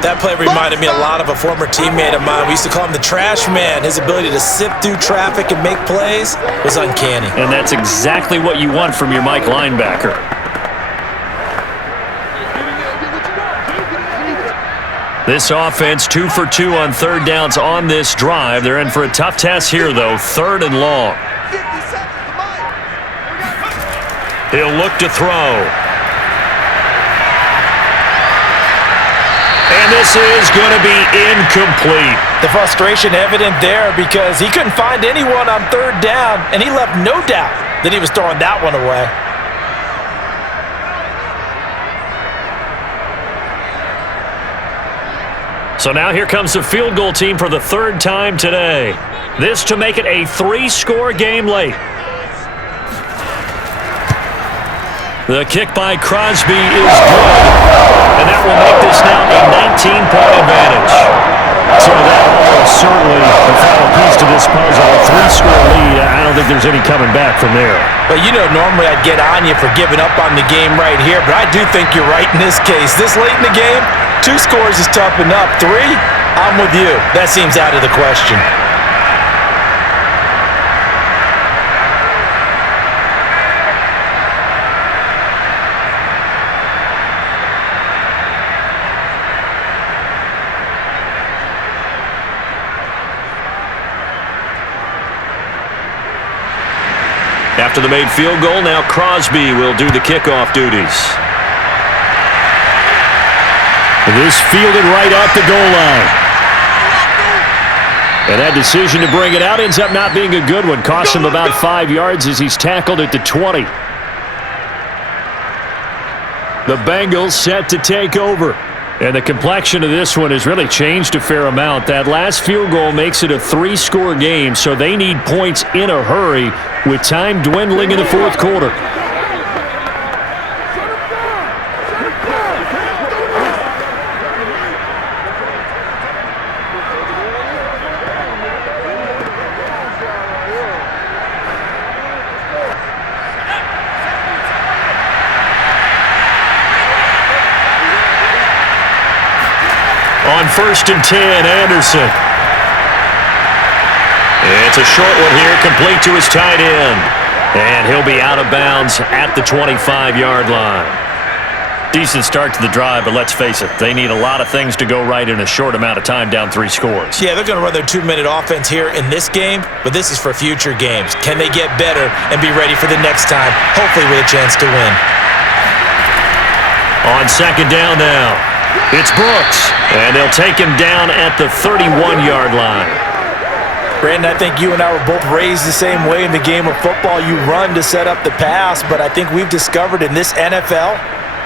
That play reminded me a lot of a former teammate of mine. We used to call him the trash man. His ability to sift through traffic and make plays was uncanny. And that's exactly what you want from your Mike linebacker. This offense 2 for 2 on 3rd downs on this drive. They're in for a tough test here, though. 3rd and long. 50 seconds to mine. He'll look to throw. And this is going to be incomplete. The frustration evident there because he couldn't find anyone on 3rd down, and he left no doubt that he was throwing that one away. So now here comes the field goal team for the 3rd time today. This to make it a 3-score game late. The kick by Crosby is good. And that will make this now a 19-point advantage. So that is certainly the final piece to this puzzle. A 3-score lead. I don't think there's any coming back from there. But you know, normally I'd get on you for giving up on the game right here, but I do think you're right in this case. This late in the game, 2 scores is tough enough. 3, I'm with you. That seems out of the question. After the made field goal, now Crosby will do the kickoff duties. This fielded right at the goal line. And that decision to bring it out ends up not being a good one. Costs him about 5 yards as he's tackled at the 20. The Bengals set to take over. And the complexion of this one has really changed a fair amount. That last field goal makes it a 3-score game, so they need points in a hurry with time dwindling in the fourth quarter. On 1st and 10, Anderson. It's a short one here, complete to his tight end. And he'll be out of bounds at the 25-yard line. Decent start to the drive, but let's face it, they need a lot of things to go right in a short amount of time, down 3 scores. Yeah, they're going to run their 2-minute offense here in this game, but this is for future games. Can they get better and be ready for the next time, hopefully with a chance to win? On 2nd down now, it's Brooks, and they'll take him down at the 31-yard line. Brandon, I think you and I were both raised the same way in the game of football. You run to set up the pass, but I think we've discovered in this NFL,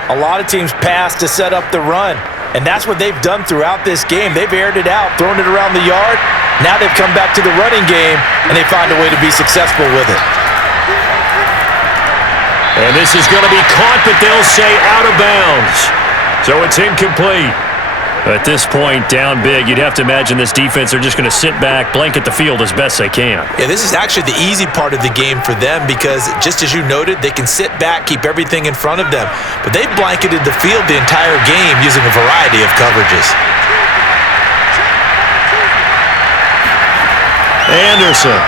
a lot of teams pass to set up the run. And that's what they've done throughout this game. They've aired it out, thrown it around the yard. Now they've come back to the running game, and they find a way to be successful with it. And this is going to be caught, but they'll say out of bounds. So it's incomplete. At this point, down big, you'd have to imagine this defense are just going to sit back, blanket the field as best they can. Yeah, this is actually the easy part of the game for them because, just as you noted, they can sit back, keep everything in front of them. But they've blanketed the field the entire game using a variety of coverages. Anderson.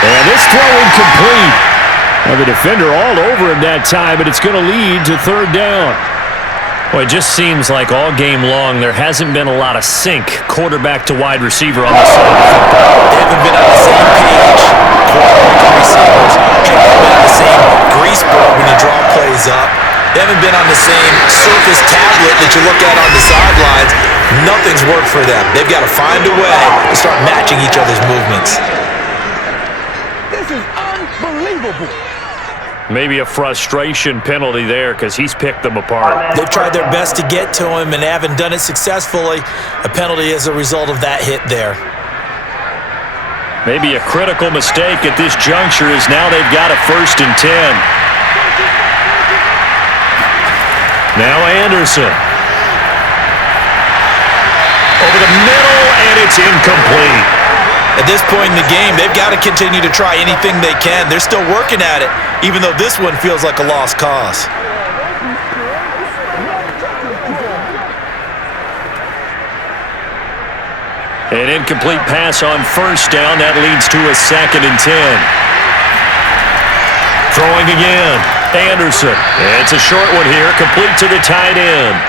And this throw incomplete. Well, the defender all over him that time, but it's going to lead to 3rd down. Well, it just seems like all game long there hasn't been a lot of sync quarterback to wide receiver on the side of the football. They haven't been on the same page, quarterback to receivers. They haven't been on the same grease board when you draw plays up. They haven't been on the same Surface tablet that you look at on the sidelines. Nothing's worked for them. They've got to find a way to start matching each other's movements. This is unbelievable. Maybe a frustration penalty there because he's picked them apart. They've tried their best to get to him and haven't done it successfully. A penalty as a result of that hit there. Maybe a critical mistake at this juncture is now they've got a 1st and 10. Now Anderson. Over the middle, and it's incomplete. At this point in the game, they've got to continue to try anything they can. They're still working at it, even though this one feels like a lost cause. An incomplete pass on 1st down. That leads to a 2nd and 10. Throwing again. Anderson. It's a short one here, complete to the tight end.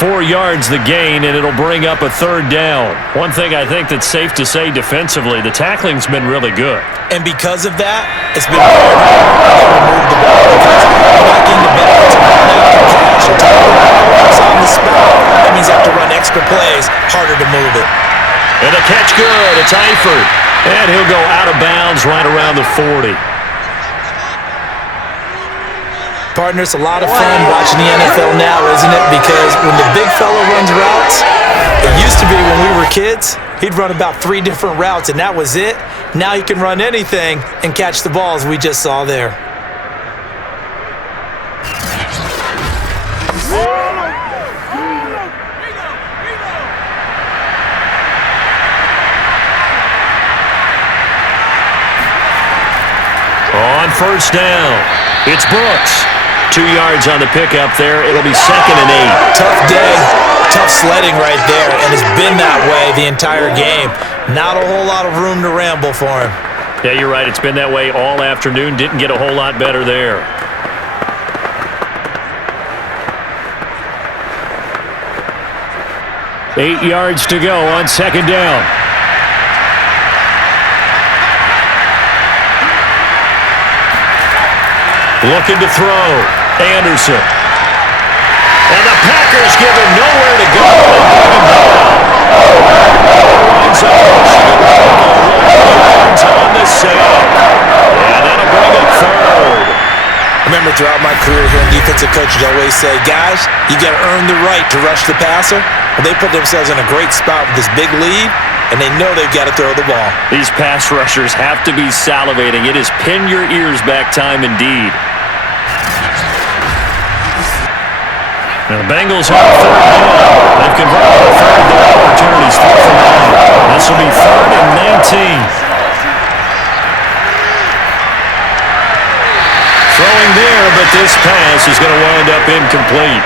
4 yards the gain, and it'll bring up a 3rd down. One thing I think that's safe to say defensively, the tackling's been really good. And because of that, it's been hard to remove the ball because you're not getting the benefits of running after cash or tackling on the spot. That means you have to run extra plays, harder to move it. And the catch good. It's Eifert. And he'll go out of bounds right around the 40. Partner, it's a lot of fun watching the NFL now, isn't it? Because when the big fella runs routes, it used to be when we were kids, he'd run about 3 different routes, and that was it. Now he can run anything and catch the ball, as we just saw there. On 1st down, it's Brooks. 2 yards on the pickup there. It'll be 2nd and 8. Tough day, tough sledding right there, and it's been that way the entire game. Not a whole lot of room to ramble for him. Yeah, you're right. It's been that way all afternoon. Didn't get a whole lot better there. Eight yards to go on 2nd down. Looking to throw. Anderson. And the Packers give him nowhere to go. remember throughout my career hearing defensive coaches always say, guys, you got to earn the right to rush the passer. Well, they put themselves in a great spot with this big lead, and they know they've got to throw the ball. These pass rushers have to be salivating. It is pin your ears back time indeed. Now the Bengals have a third down. They've converted a third down opportunities, 3 for 9. This will be 3rd and 19. Throwing there, but this pass is going to wind up incomplete.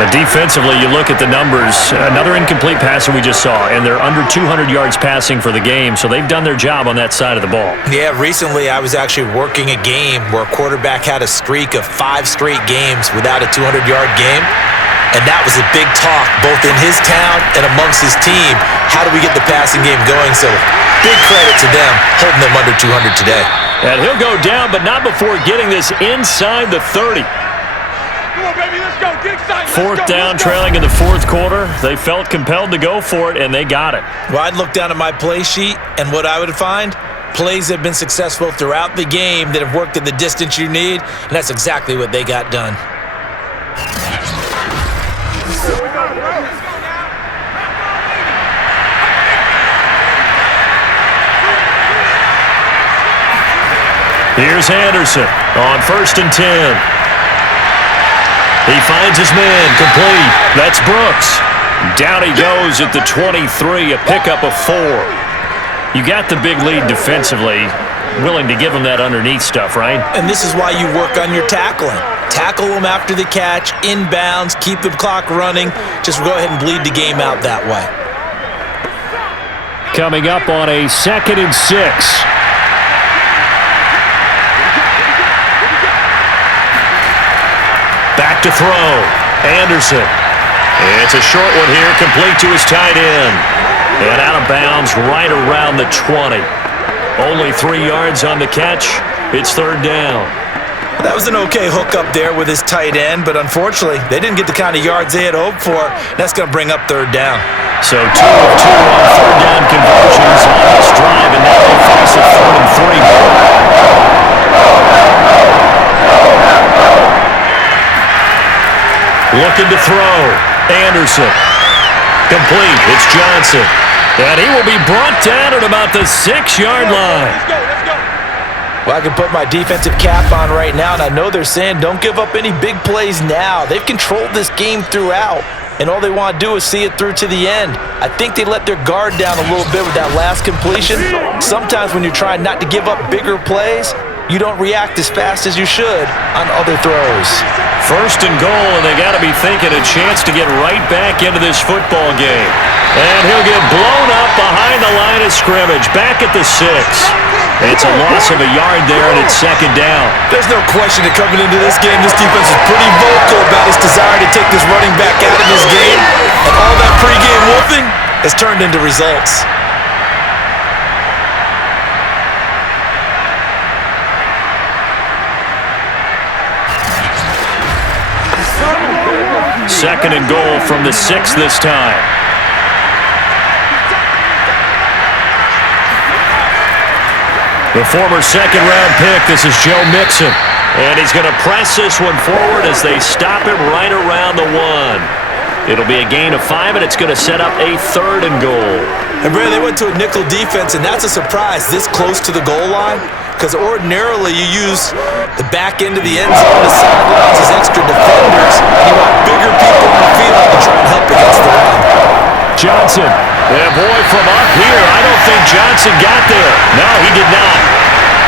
Now defensively, you look at the numbers. Another incomplete passer we just saw, and they're under 200 yards passing for the game, so they've done their job on that side of the ball. Yeah, recently I was actually working a game where a quarterback had a streak of 5 straight games without a 200-yard game, and that was a big talk both in his town and amongst his team. How do we get the passing game going? So big credit to them holding them under 200 today. And he'll go down, but not before getting this inside the 30. Come on, baby, let's go. Get excited. Fourth down, trailing in the fourth quarter. They felt compelled to go for it, and they got it. Well, I'd look down at my play sheet, and what I would find, plays that have been successful throughout the game that have worked at the distance you need, and that's exactly what they got done. Here's Anderson on 1st and 10. He finds his man, complete. That's Brooks. Down he goes at the 23, a pickup of 4. You got the big lead defensively. Willing to give him that underneath stuff, right? And this is why you work on your tackling. Tackle them after the catch, inbounds, keep the clock running. Just go ahead and bleed the game out that way. Coming up on a 2nd and 6. Back to throw. Anderson. It's a short one here, complete to his tight end. And out of bounds right around the 20. Only 3 yards on the catch. It's 3rd down. That was an okay hook up there with his tight end, but unfortunately, they didn't get the kind of yards they had hoped for. That's going to bring up 3rd down. So 2 of 2 on 3rd down conversions on this drive, and now they face a 3rd and 3. Looking to throw. Anderson. Complete. It's Johnson. And he will be brought down at about the 6-yard line. Let's go. Well, I can put my defensive cap on right now, and I know they're saying don't give up any big plays now. They've controlled this game throughout, and all they want to do is see it through to the end. I think they let their guard down a little bit with that last completion. Sometimes when you're trying not to give up bigger plays, you don't react as fast as you should on other throws. 1st and goal, and they got to be thinking a chance to get right back into this football game. And he'll get blown up behind the line of scrimmage, back at the 6. It's a loss of a yard there, and it's 2nd down. There's no question that coming into this game, this defense is pretty vocal about its desire to take this running back out of this game. And all that pregame wolfing has turned into results. Second and goal from the 6 this time. The former 2nd-round pick, this is Joe Mixon. And he's going to press this one forward as they stop him right around the 1. It'll be a gain of 5, and it's going to set up a 3rd and goal. And Brad, they went to a nickel defense, and that's a surprise this close to the goal line, because ordinarily you use the back end of the end zone, the sidelines as extra defenders, and you want bigger people in the field to try and help against the run. Johnson. Yeah, boy, from up here, I don't think Johnson got there. No, he did not.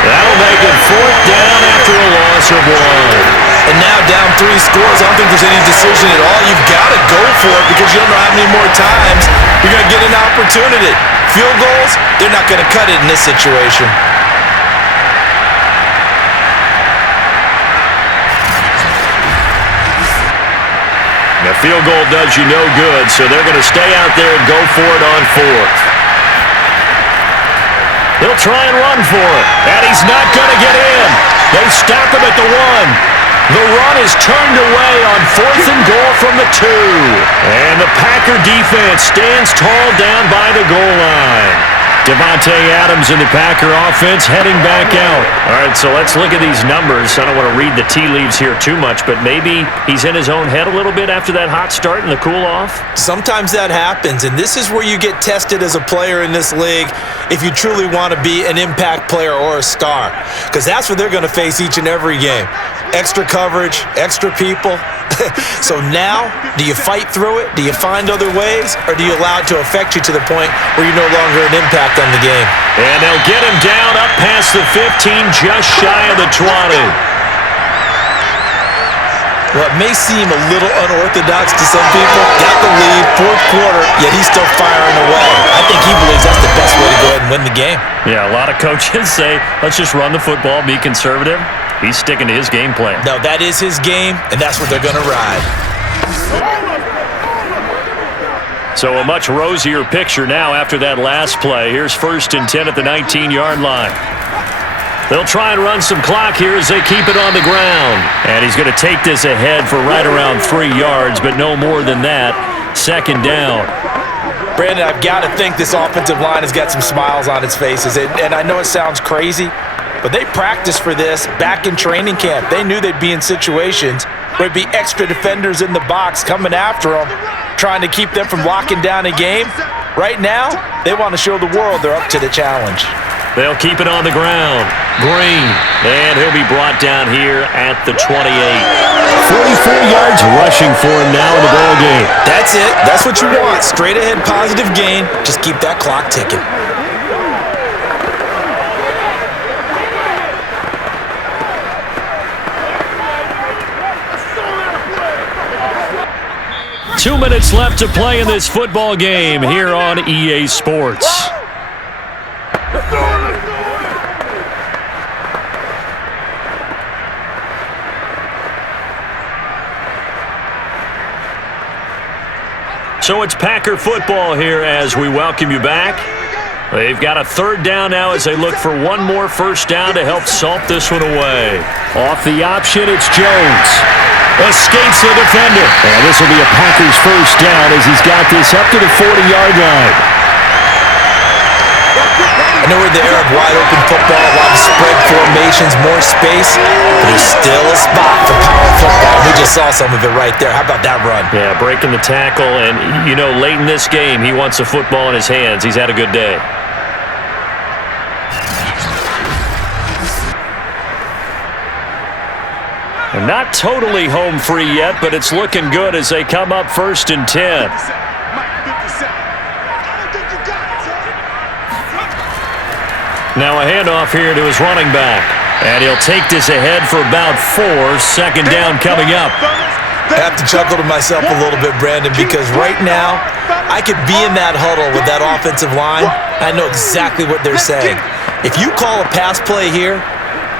That'll make it 4th down after a loss of 1. And now down 3 scores, I don't think there's any decision at all. You've got to go for it because you don't know how many more times you're going to get an opportunity. Field goals, they're not going to cut it in this situation. The field goal does you no good, so they're going to stay out there and go for it on 4th. They'll try and run for it, and he's not going to get in. They stop him at the 1. The run is turned away on 4th and goal from the 2. And the Packer defense stands tall down by the goal line. Devontae Adams in the Packer offense heading back out. All right, so let's look at these numbers. I don't want to read the tea leaves here too much, but maybe he's in his own head a little bit after that hot start and the cool-off. Sometimes that happens, and this is where you get tested as a player in this league if you truly want to be an impact player or a star, because that's what they're going to face each and every game. Extra coverage, extra people. So now, do you fight through it? Do you find other ways? Or do you allow it to affect you to the point where you're no longer an impact on the game? And they'll get him down up past the 15, just shy of the 20. Well, it may seem a little unorthodox to some people. Got the lead, fourth quarter, yet he's still firing away. I think he believes that's the best way to go ahead and win the game. Yeah, a lot of coaches say, let's just run the football, be conservative. He's sticking to his game plan. No, that is his game, and that's what they're going to ride. So a much rosier picture now after that last play. Here's 1st and 10 at the 19-yard line. They'll try and run some clock here as they keep it on the ground. And he's going to take this ahead for right around 3 yards, but no more than that. 2nd down. Brandon, I've got to think this offensive line has got some smiles on its faces. And I know it sounds crazy, but they practiced for this back in training camp. They knew they'd be in situations where there'd be extra defenders in the box coming after them, trying to keep them from locking down a game. Right now, they want to show the world they're up to the challenge. They'll keep it on the ground. Green, and he'll be brought down here at the 28. 44 yards rushing for him now in the ball game. That's it. That's what you want. Straight ahead positive gain. Just keep that clock ticking. Two minutes left to play in this football game here on EA Sports. So it's Packer football here as we welcome you back. They've got a 3rd down now as they look for one more 1st down to help salt this one away. Off the option, it's Jones. Escapes the defender. And this will be a Packers 1st down as he's got this up to the 40-yard line. I know we're in the era of wide-open football, a lot of spread formations, more space, but there's still a spot for power football. We just saw some of it right there. How about that run? Yeah, breaking the tackle, and, you know, late in this game, he wants the football in his hands. He's had a good day. And not totally home free yet, but it's looking good as they come up 1st and 10. Now a handoff here to his running back. And he'll take this ahead for about 4. 2nd down coming up. I have to chuckle to myself a little bit, Brandon, because right now I could be in that huddle with that offensive line. I know exactly what they're saying. If you call a pass play here,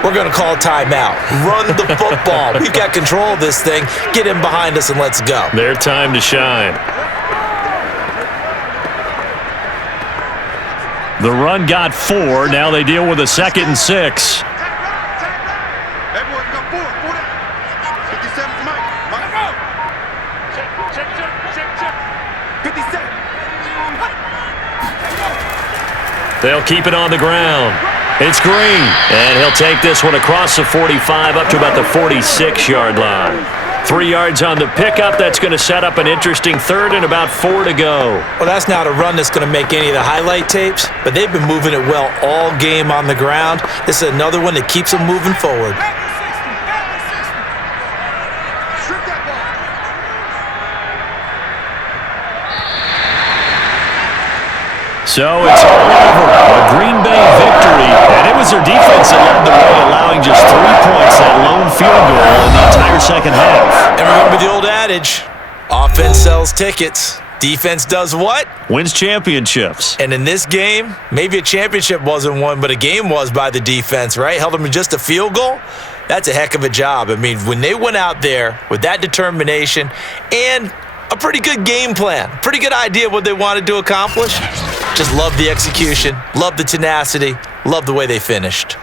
we're going to call a timeout. Run the football. We've got control of this thing. Get in behind us and let's go. Their time to shine. The run got 4. Now they deal with a 2nd and 6. They'll keep it on the ground. It's Green, and he'll take this one across the 45 up to about the 46-yard line. 3 yards on the pickup. That's going to set up an interesting 3rd and about 4 to go. Well, that's not a run that's going to make any of the highlight tapes, but they've been moving it well all game on the ground. This is another one that keeps them moving forward. So it's all over. A Green Bay victory. And it was their defense that led the way, allowing just 3 points, that lone field goal in the entire 2nd half. And remember the old adage, offense sells tickets. Defense does what? Wins championships. And in this game, maybe a championship wasn't won, but a game was by the defense, right? Held them to just a field goal. That's a heck of a job. I mean, when they went out there with that determination and a pretty good game plan, pretty good idea what they wanted to accomplish, just love the execution, love the tenacity, love the way they finished.